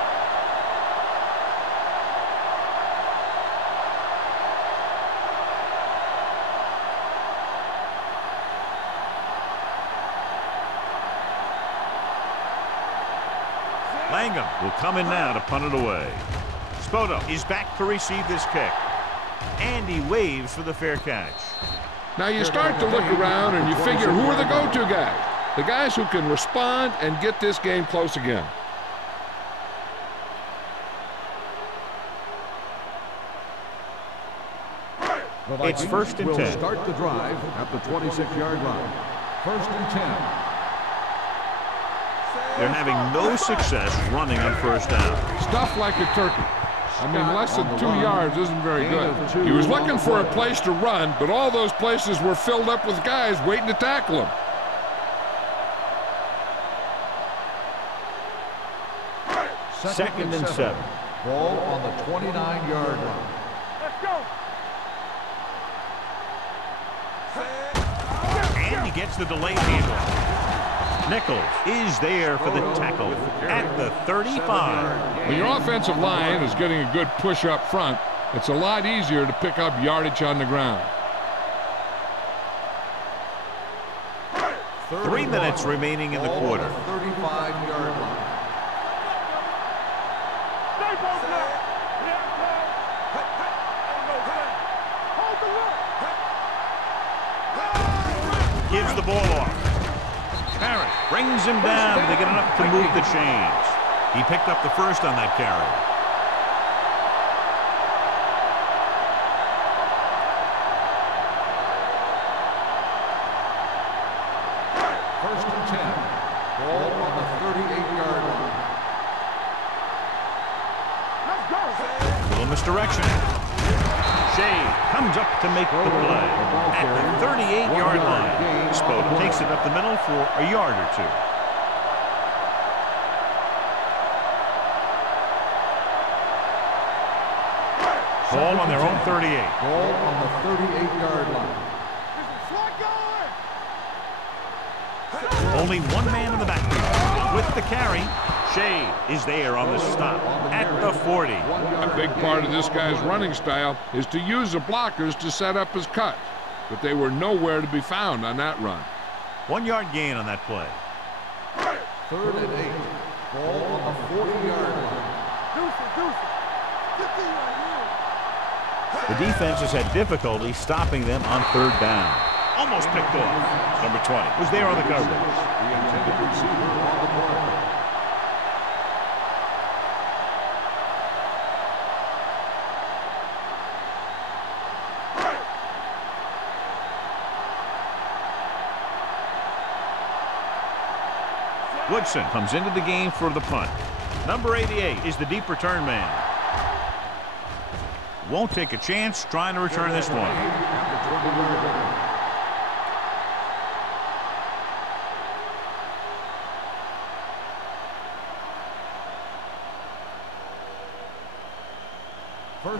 Langham will come in now to punt it away. Spoto is back to receive this kick. And he waves for the fair catch. Now you start to look around and you figure, who are the go-to guys? The guys who can respond and get this game close again. It's 1st and 10. Start the drive at the 26-yard line. 1st and 10. They're having no success running on first down. Stuff like a turkey. I mean, less than 2 yards isn't very good. He was looking for a place to run, but all those places were filled up with guys waiting to tackle him. Second and 7. Ball on the 29-yard line. Let's go. And he gets the delayed handoff. Nichols is there for the tackle at the 35. When your offensive line is getting a good push up front, it's a lot easier to pick up yardage on the ground. 3 minutes remaining in the quarter. 35-yard line. Gives the ball off. Barrett brings him down. They get enough to move the chains. He picked up the first on that carry. First and 10. Ball on the 38-yard line. Let's go. Little misdirection. Shea comes up to make the play at the 38-yard line. Spoto takes it up the middle for a yard or 2. Ball on their own 38. Ball on the 38-yard line. Only one man in the backfield with the carry. Shea is there on the stop at the 40. A big part of this guy's running style is to use the blockers to set up his cut, but they were nowhere to be found on that run. 1 yard gain on that play. 3rd and 8. Ball on the 40-yard line. The defense has had difficulty stopping them on 3rd down. Almost picked off. Number 20 was there on the coverage. The intended receiver on the play. Woodson comes into the game for the punt. Number 88 is the deep return man. Won't take a chance trying to return this one.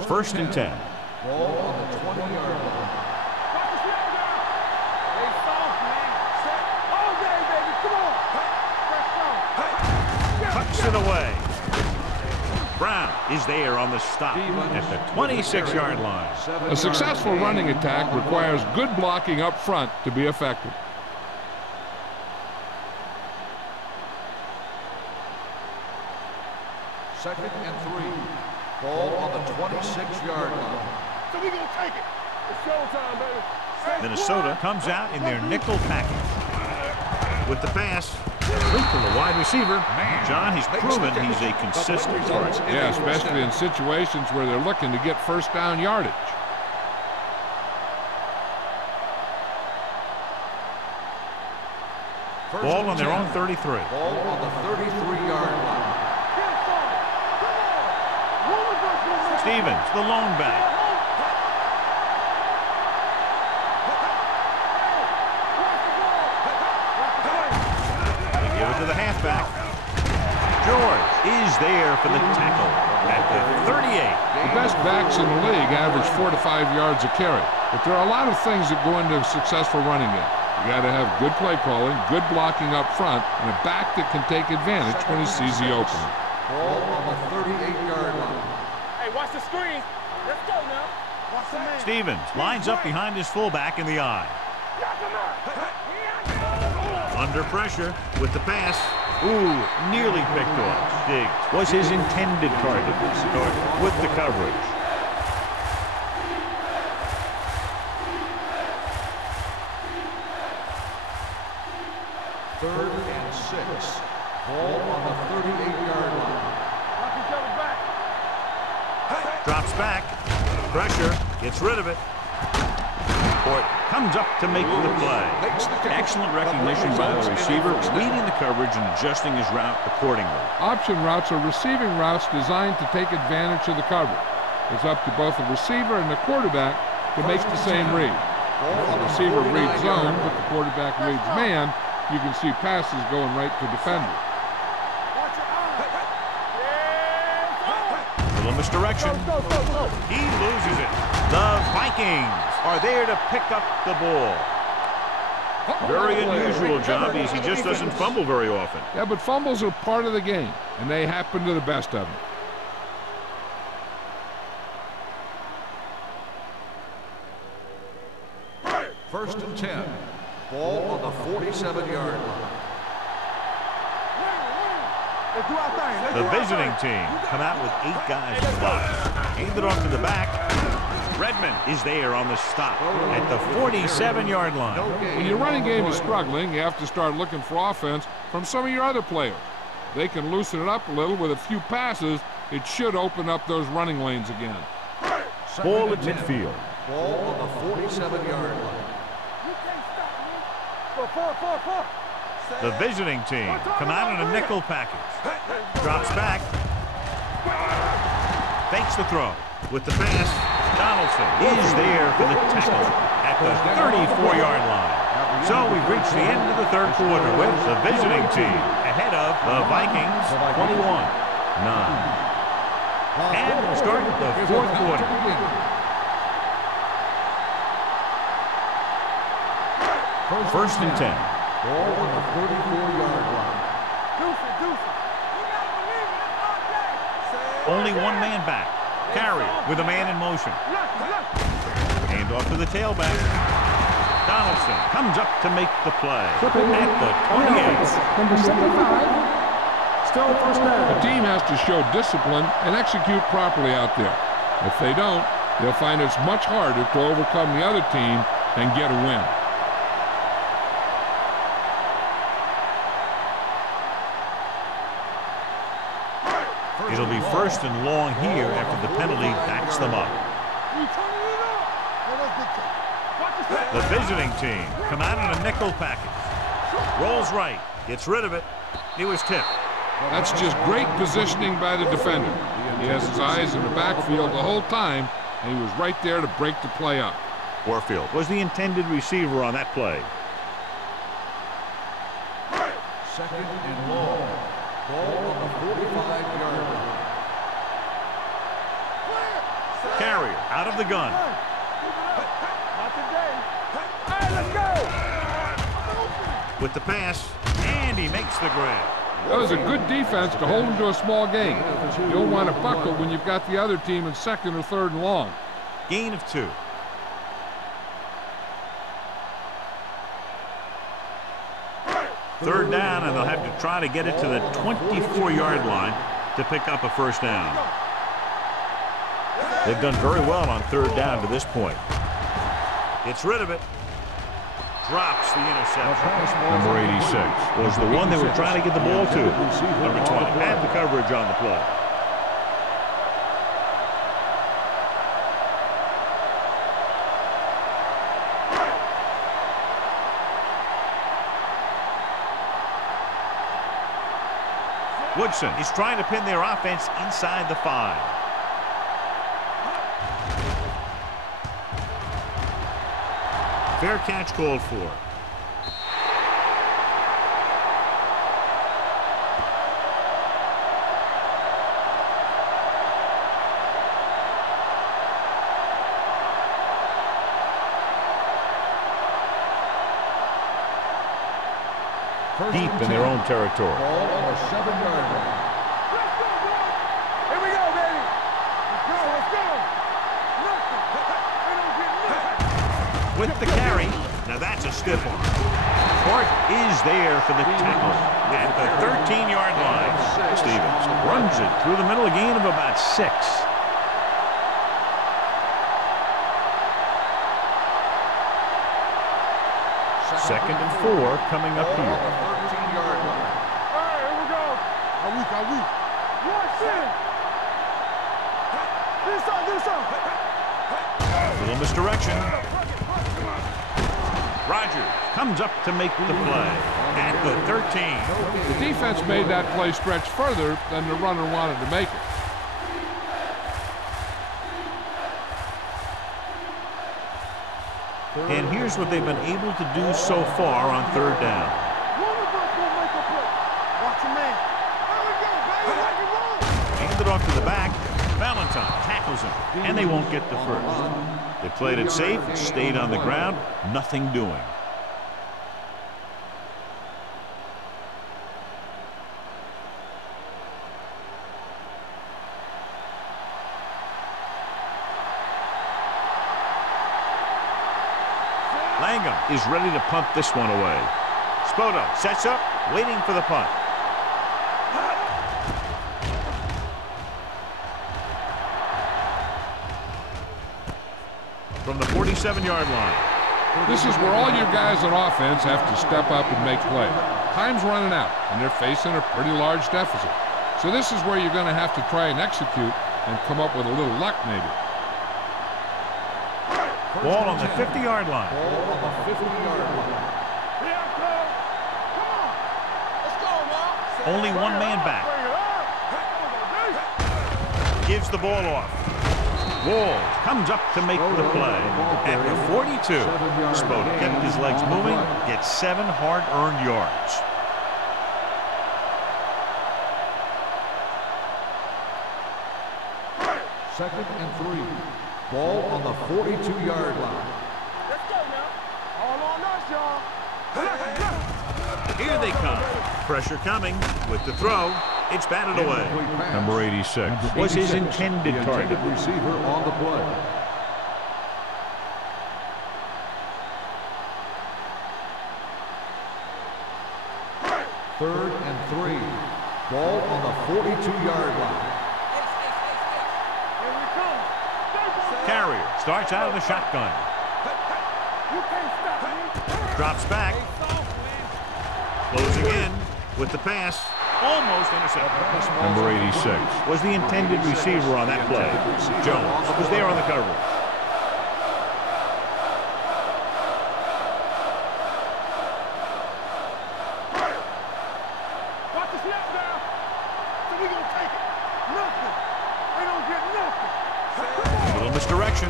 First and 10. Ball on the 20-yard line. Tucks it away. Brown is there on the stop at the 26-yard line. A successful running attack requires good blocking up front to be effective. Second and 3. Ball on the 26-yard line. So we gonna take it. It's showtime, baby. Minnesota comes out in their nickel package. With the pass, Complete to the wide receiver. John, he's proven he's a consistent target. Yeah, especially in situations where they're looking to get first down yardage. Ball on their own 33. Ball on the 33-yard line. Stevens, the lone back. They give it to the halfback. George is there for the tackle at the 38. The best backs in the league average 4 to 5 yards a carry. But there are a lot of things that go into a successful running game. You got to have good play calling, good blocking up front, and a back that can take advantage when he sees the opening. Ball on the 38-yard line. Hey, watch the screen. Let's go now. Watch the man. Stevens lines up behind his fullback in the eye. Under pressure with the pass. Ooh, nearly picked off. Diggs was his intended target. Start with the coverage. Third and 6. Ball on the 38-yard line. Drops back. Pressure. Gets rid of it. Or comes up to make the play. Excellent recognition by the receiver, reading the coverage and adjusting his route accordingly. Option routes are receiving routes designed to take advantage of the coverage. It's up to both the receiver and the quarterback to make the same read. If the receiver reads zone, but the quarterback reads man, you can see passes going right to defender. Little misdirection. He loses it. The Vikings are there to pick up the ball. Very unusual job. He just doesn't fumble very often. Yeah, but fumbles are part of the game, and they happen to the best of them. First and 10. Ball on the 47-yard line. The visiting team come out with 8 guys to block. Hand it off to the back. Redmond is there on the stop at the 47-yard line. When your running game is struggling, you have to start looking for offense from some of your other players. They can loosen it up a little with a few passes. It should open up those running lanes again. Ball at midfield. Ball on the 47-yard line. The visiting team come out in a nickel package. Drops back. Fakes the throw. With the pass, Donaldson is there for the tackle at the 34-yard line. So we've reached the end of the third quarter with the visiting team ahead of the Vikings 21-9. And we'll start the fourth quarter. First and 10. Ball on the 34-yard line. Only one man back. Carry with a man in motion. Hand off to the tailback. Donaldson comes up to make the play at the 28. Number 75. Still first down. The team has to show discipline and execute properly out there. If they don't, they'll find it's much harder to overcome the other team and get a win. It'll be first and long here after the penalty backs them up. The visiting team come out in a nickel package. Rolls right, gets rid of it. He was tipped. That's just great positioning by the defender. He has his eyes in the backfield the whole time, and he was right there to break the play up. Warfield was the intended receiver on that play. Second and long. Ball on the 45-yard line. Carrier out of the gun. With the pass, and he makes the grab. That was a good defense to hold him to a small gain. You don't want to buckle when you've got the other team in second or third and long. Gain of 2. Third down, and they'll have to try to get it to the 24-yard line to pick up a first down. They've done very well on third down to this point. Gets rid of it. drops the interception. Number 86 Was the one they were trying to get the ball to. Number 20 had the coverage on the play. Woodson is trying to pin their offense inside the 5. Fair catch called for. Deep in their own territory. Ball on the 7-yard line. Let's go, boys. Here we go, baby. Let's go. Nothing. They don't get nothing. With the carry. Now that's a stiff one. Court is there for the tackle at the 13-yard line. Stevens runs it through the middle, a gain of about 6. Second and 4 coming up here. 13-yard line. All right, here we go. Are we? Watch it. This on. Little misdirection. Rogers comes up to make the play at the 13. The defense made that play stretch further than the runner wanted to make it. And here's what they've been able to do so far on 3rd down. One of us will make a play. Watch your man. There we go, baby. Rock and roll. Handed off to the back. Valentine tackles him, and they won't get the first. They played it safe, stayed on the ground, nothing doing. Langham is ready to punt this one away. Spoto sets up, waiting for the punt. From the 47-yard line. This is where all your guys on offense have to step up and make plays. Time's running out, and they're facing a pretty large deficit. So this is where you're going to have to try and execute and come up with a little luck, maybe. Ball on the 50-yard line. Ball on the 50-yard line. Here I come. Come on. Let's go, man. Only one man back. Bring it up. Gives the ball off. Walls comes up to make the play. At the 42, Spoto kept his legs moving, gets 7 hard-earned yards. Second and 3. Ball on the 42-yard line. Let's go now. All on us, y'all. Here they come. Pressure coming with the throw. It's batted away. Number 86 was his intended target. Receiver on the play. Third and 3. Ball on the 42-yard line. Here we come. Carrier starts out of the shotgun. You can't stop me. Drops back. Closing in with the pass. Almost intercepted. Number 86 was the intended receiver on that play. Jones was there on the coverage. Watch the snap now. So we gonna take it. Nothing. They don't get nothing. A little misdirection.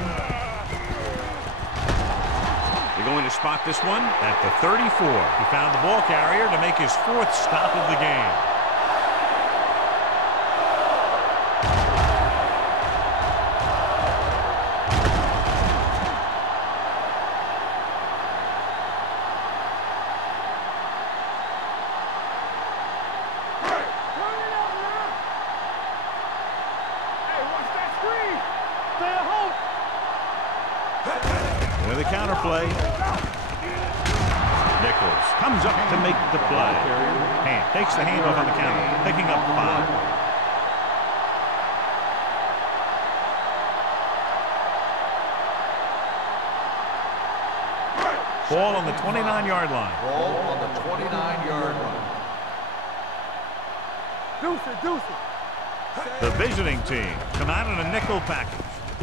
They're going to spot this one at the 34. He found the ball carrier to make his 4th stop of the game. The counter play. Nichols comes up to make the play. Hand takes the handoff on the counter, picking up 5. Ball on the 29-yard line. Ball on the 29-yard line. Deuce it, deuce it. The visiting team come out in a nickel package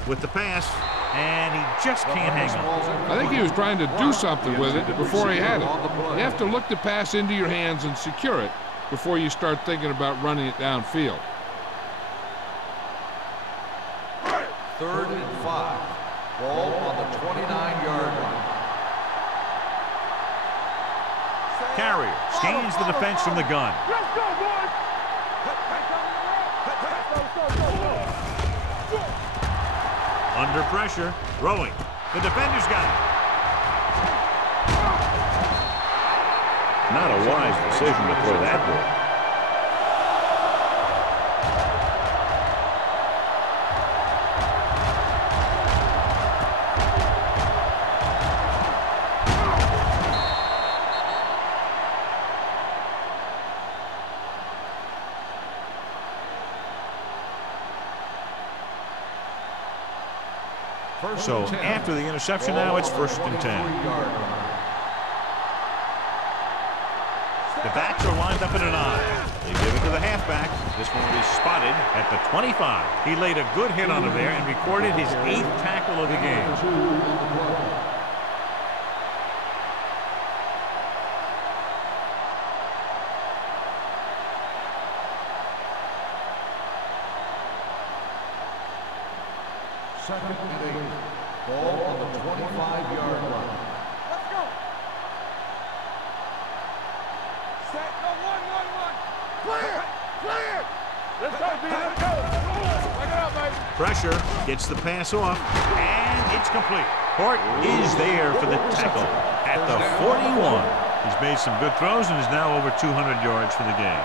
with the pass, and he just can't hang on. I think he was trying to do something with it before he had it. You have to look the pass into your hands and secure it before you start thinking about running it downfield. 3rd and 5. Ball on the 29-yard line. Carrier scans the defense from the gun. Let's go, boys. Under pressure, throwing. The defender's got it. Not a wise decision to throw that ball. So after the interception now, it's 1st and 10. The backs are lined up in an I. They give it to the halfback. This one will be spotted at the 25. He laid a good hit on him there and recorded his 8th tackle of the game. Second and 8. Ball on the 25-yard line. Let's go. Set. No, one. Clear. Clear. Let's go, B. Let's go. Back it up, baby. Pressure gets the pass off, and it's complete. Hort is there for the tackle at the 41. He's made some good throws and is now over 200 yards for the game.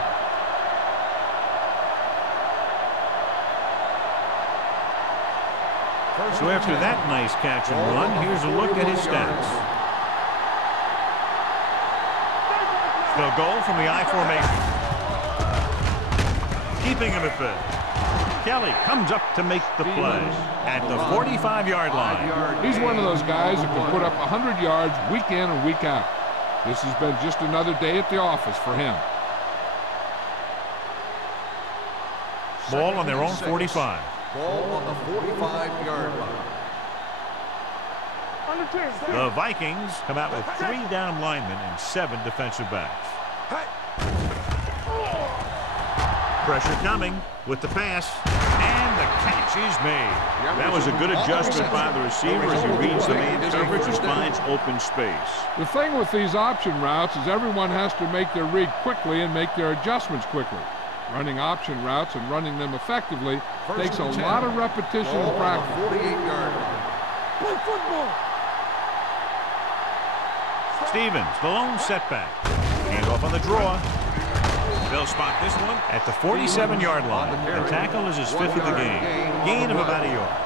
So after that nice catch and run, here's a look at his stats. They'll go from the I formation. Keeping him at fifth. Kelly comes up to make the play at the 45-yard line. He's one of those guys that can put up 100 yards week in and week out. This has been just another day at the office for him. Ball on their own 45. Ball on the 45-yard line. The Vikings come out with 3 down linemen and 7 defensive backs. Pressure coming with the pass, and the catch is made. That was a good adjustment by the receiver as he reads the man coverage and finds open space. The thing with these option routes is everyone has to make their read quickly and make their adjustments quickly. Running option routes and running them effectively takes a lot of repetition and practice. 48-yard line. Play football. Stevens, the lone setback. Hand off on the draw. They'll spot this one at the 47-yard line. The tackle is his 5th of the game. Gain of about a yard.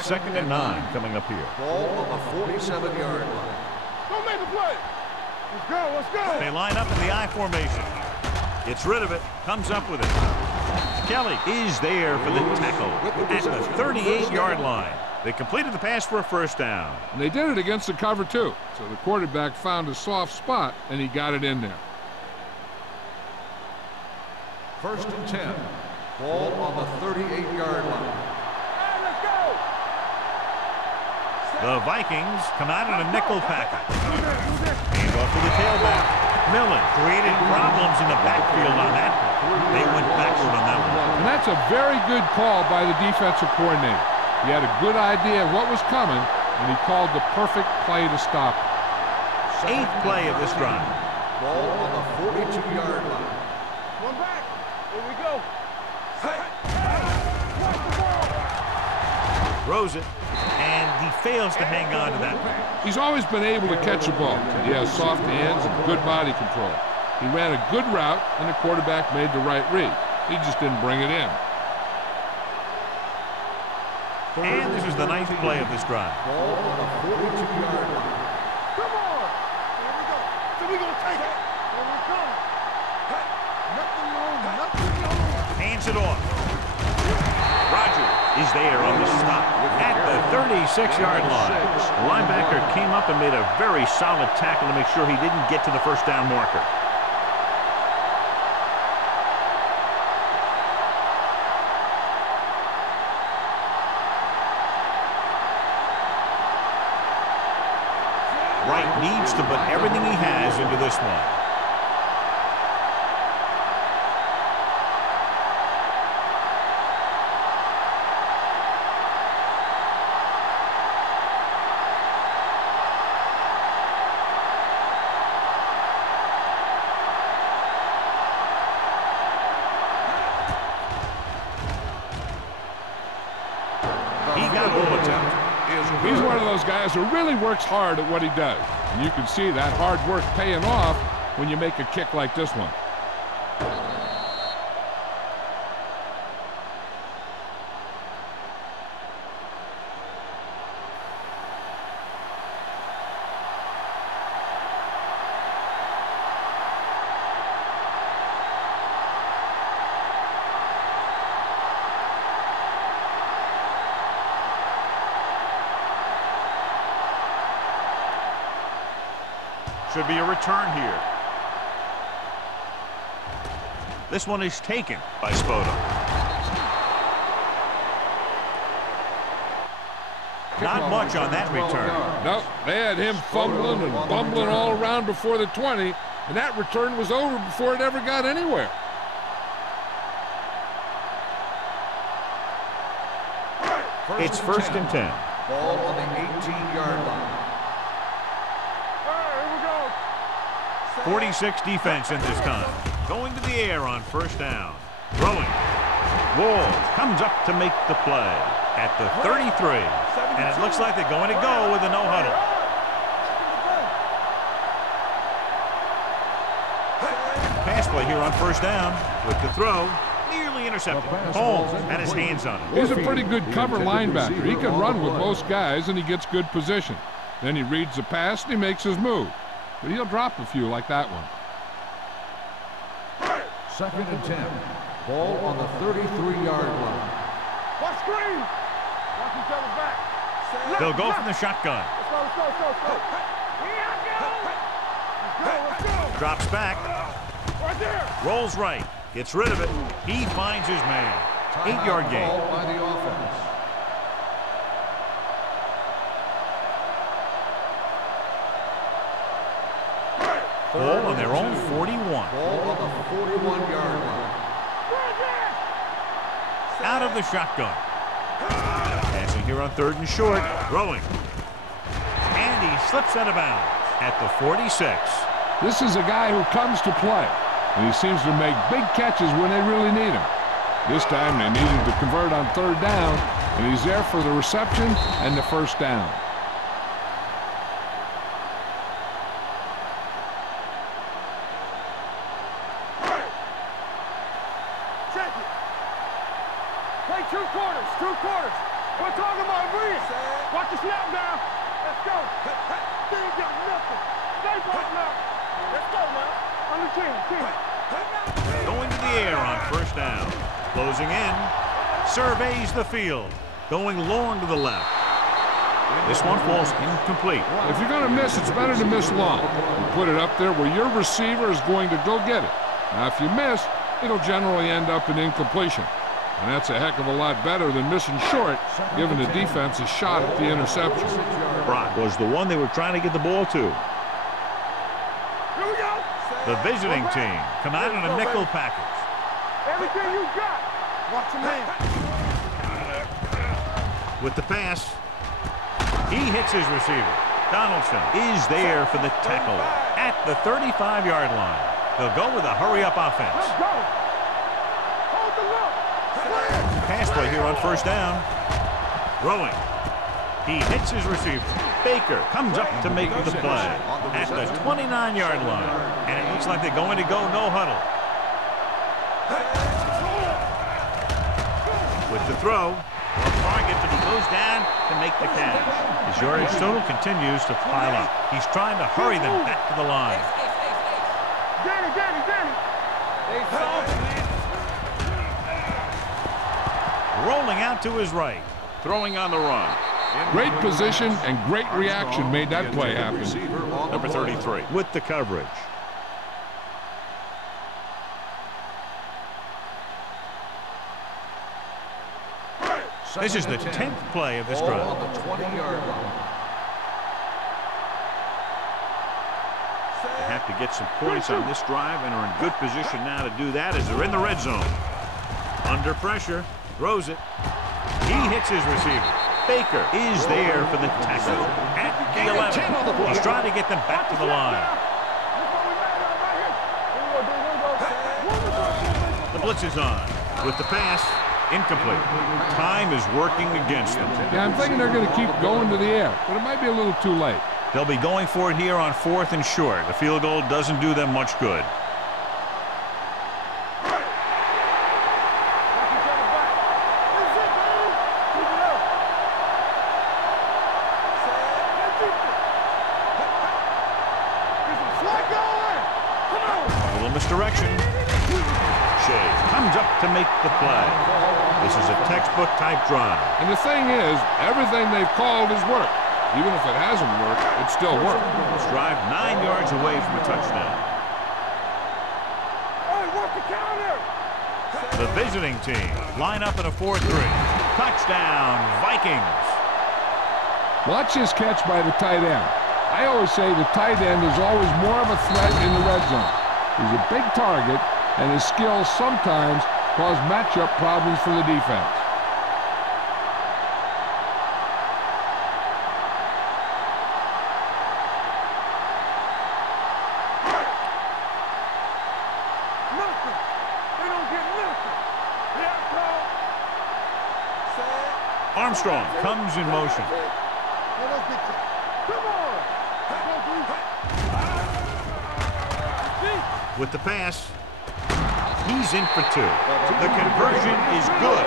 Second and 9 coming up here. Ball on the 47-yard line. Don't make the play. Let's go, let's go. They line up in the I formation. Gets rid of it, comes up with it. Kelly is there for the tackle at the 38-yard line. They completed the pass for a 1st down. And they did it against the cover, too. So the quarterback found a soft spot, and he got it in there. 1st and 10. Ball on the 38-yard line. The Vikings come out in a nickel package. Hand off to the tailback. Millen created problems in the backfield on that one. They went backward on that one. And that's a very good call by the defensive coordinator. He had a good idea of what was coming, and he called the perfect play to stop it. 8th play of this drive. Ball on the 42-yard line. One back. Here we go. Throws it, and he fails to hang on to that one. He's always been able to catch a ball. He has soft hands and good body control. He ran a good route, and the quarterback made the right read. He just didn't bring it in. And this is the 9th play of this drive. Ball on the 42-yard line. Come on. Here we go. So we're going to take it. Here we come. Nothing wrong. Nothing wrong. Hands Hands it off. Roger is there on the stop at the 36-yard line. The linebacker came up and made a very solid tackle to make sure he didn't get to the first down marker. Wright needs to put everything he has into this one. He's one of those guys who really works hard at what he does. And you can see that hard work paying off when you make a kick like this one. Should be a return here. This one is taken by Spoto. Not much on that return. Nope, they had him fumbling and bumbling all around before the 20, and that return was over before it ever got anywhere. It's 1st and 10. Ball on the 18-yard line. 46 defense in this time. Going to the air on 1st down. Throwing. Wall comes up to make the play at the 33. And it looks like they're going to go with a no-huddle. Pass play here on 1st down with the throw. Nearly intercepted. Holmes had his hands on it. He's a pretty good cover linebacker. He can run with most guys, and he gets good position. Then he reads the pass, and he makes his move. But he'll drop a few like that one. 2nd and 10. Ball on the 33-yard line. Watch screen. Watch each other back. They'll go from the shotgun. Let's go, let's go, let's go, let's go. Here I go. Let's go, let's go. Drops back. Right there. Rolls right. Gets rid of it. He finds his man. 8-yard gain. Ball by the offense. Ball on their own 41. Ball on the 41-yard line. Out of the shotgun. Passing here on 3rd and short. Throwing. And he slips out of bounds at the 46. This is a guy who comes to play, and he seems to make big catches when they really need him. This time they needed to convert on 3rd down, and he's there for the reception and the 1st down. Two quarters. We're talking about agreeing. Watch the snap down. Let's go. They ain't got nothing. Stay back now. Let's go now. On the 10. Going to the air on 1st down. Closing in. Surveys the field. Going long to the left. This one falls incomplete. If you're going to miss, it's better to miss long. You put it up there where your receiver is going to go get it. Now, if you miss, it'll generally end up in incompletion. And that's a heck of a lot better than missing short, giving the defense a shot at the interception. Brock was the one they were trying to get the ball to. Here we go. The visiting team come out in a nickel package. Everything you got. Watch your man. With the pass, he hits his receiver. Donaldson is there for the tackle at the 35-yard line. They'll go with a hurry-up offense. Let's go. Hold the look. Pass play here on 1st down. Throwing. He hits his receiver. Baker comes up to make the play at the 29-yard line. And it looks like they're going to go no huddle. With the throw, target, but he goes down to make the catch. His yardage total continues to pile up. He's trying to hurry them back to the line. Danny. They solved it, man. rolling out to his right. Throwing on the run. Great position and great reaction made that play happen. Number 33. With the coverage. This is the 10th play of this drive. On the 20-yard line. They have to get some points on this drive and are in good position now to do that as they're in the red zone. Under pressure, throws it. He hits his receiver. Baker is there for the tackle at the 11. He's trying to get them back to the line. The blitz is on with the pass. Incomplete. Time is working against them. Yeah, I'm thinking they're going to keep going to the air, but it might be a little too late. They'll be going for it here on 4th and short. The field goal doesn't do them much good. A little misdirection. Shea comes up to make the play. This is a textbook type drive. And the thing is, everything they've called has worked. Even if it hasn't worked, it still worked. This drive 9 yards away from a touchdown. Hey, work the counter! The visiting team line up in a 4-3. Touchdown, Vikings. Watch this catch by the tight end. I always say the tight end is always more of a threat in the red zone. He's a big target, and his skills sometimes cause matchup problems for the defense. Nothing. They don't get nothing. Yeah, Carl. Armstrong comes in motion. Come on. With the pass, he's in for 2. The conversion is good.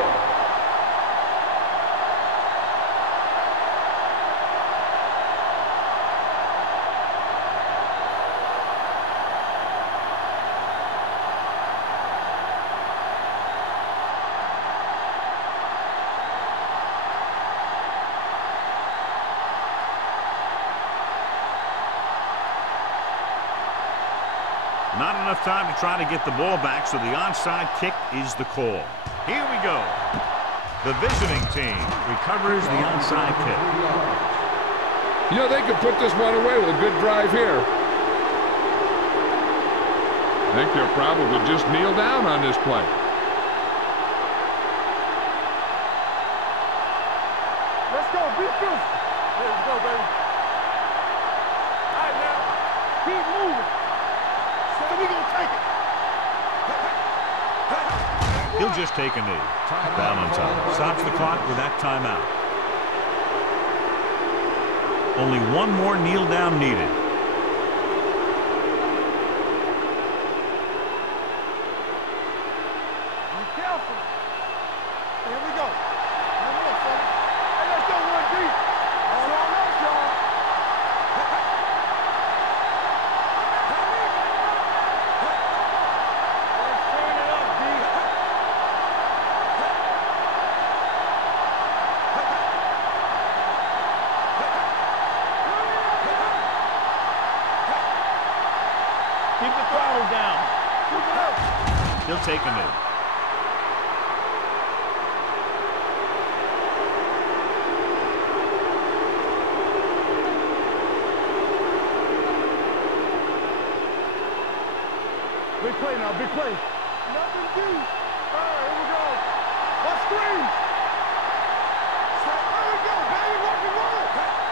Not enough time to try to get the ball back, so the onside kick is the call. Here we go. The visiting team recovers the onside kick. You know, they could put this one away with a good drive here. I think they'll probably just kneel down on this play. Let's go. Be through. Let's go, baby. All right, now. Keep moving. So we gonna take it. He'll just take a knee. Down on time. Stops the clock with that timeout. Only one more kneel down needed. Be careful. Here we go. One more, son. Hey, let's go, 1D. All on us, y'all. Let's turn it up, D. Keep the throttle down. Keep it up. He'll take a knee. Big play now, big play. Nothing do. All right, here we go. Let's screen. There we go, baby. Rock and roll.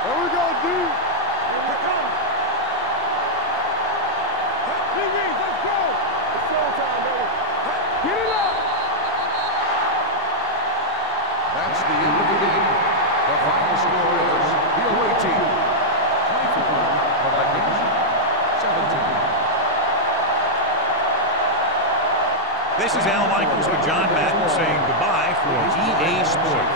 There we go, dude. Here we go. Big E's, let's go. It's showtime, baby. Get it up. That's the end of the game. The final score is the away team 24, the Vikings 17. This is Al Michaels with John Madden saying goodbye for EA Sports.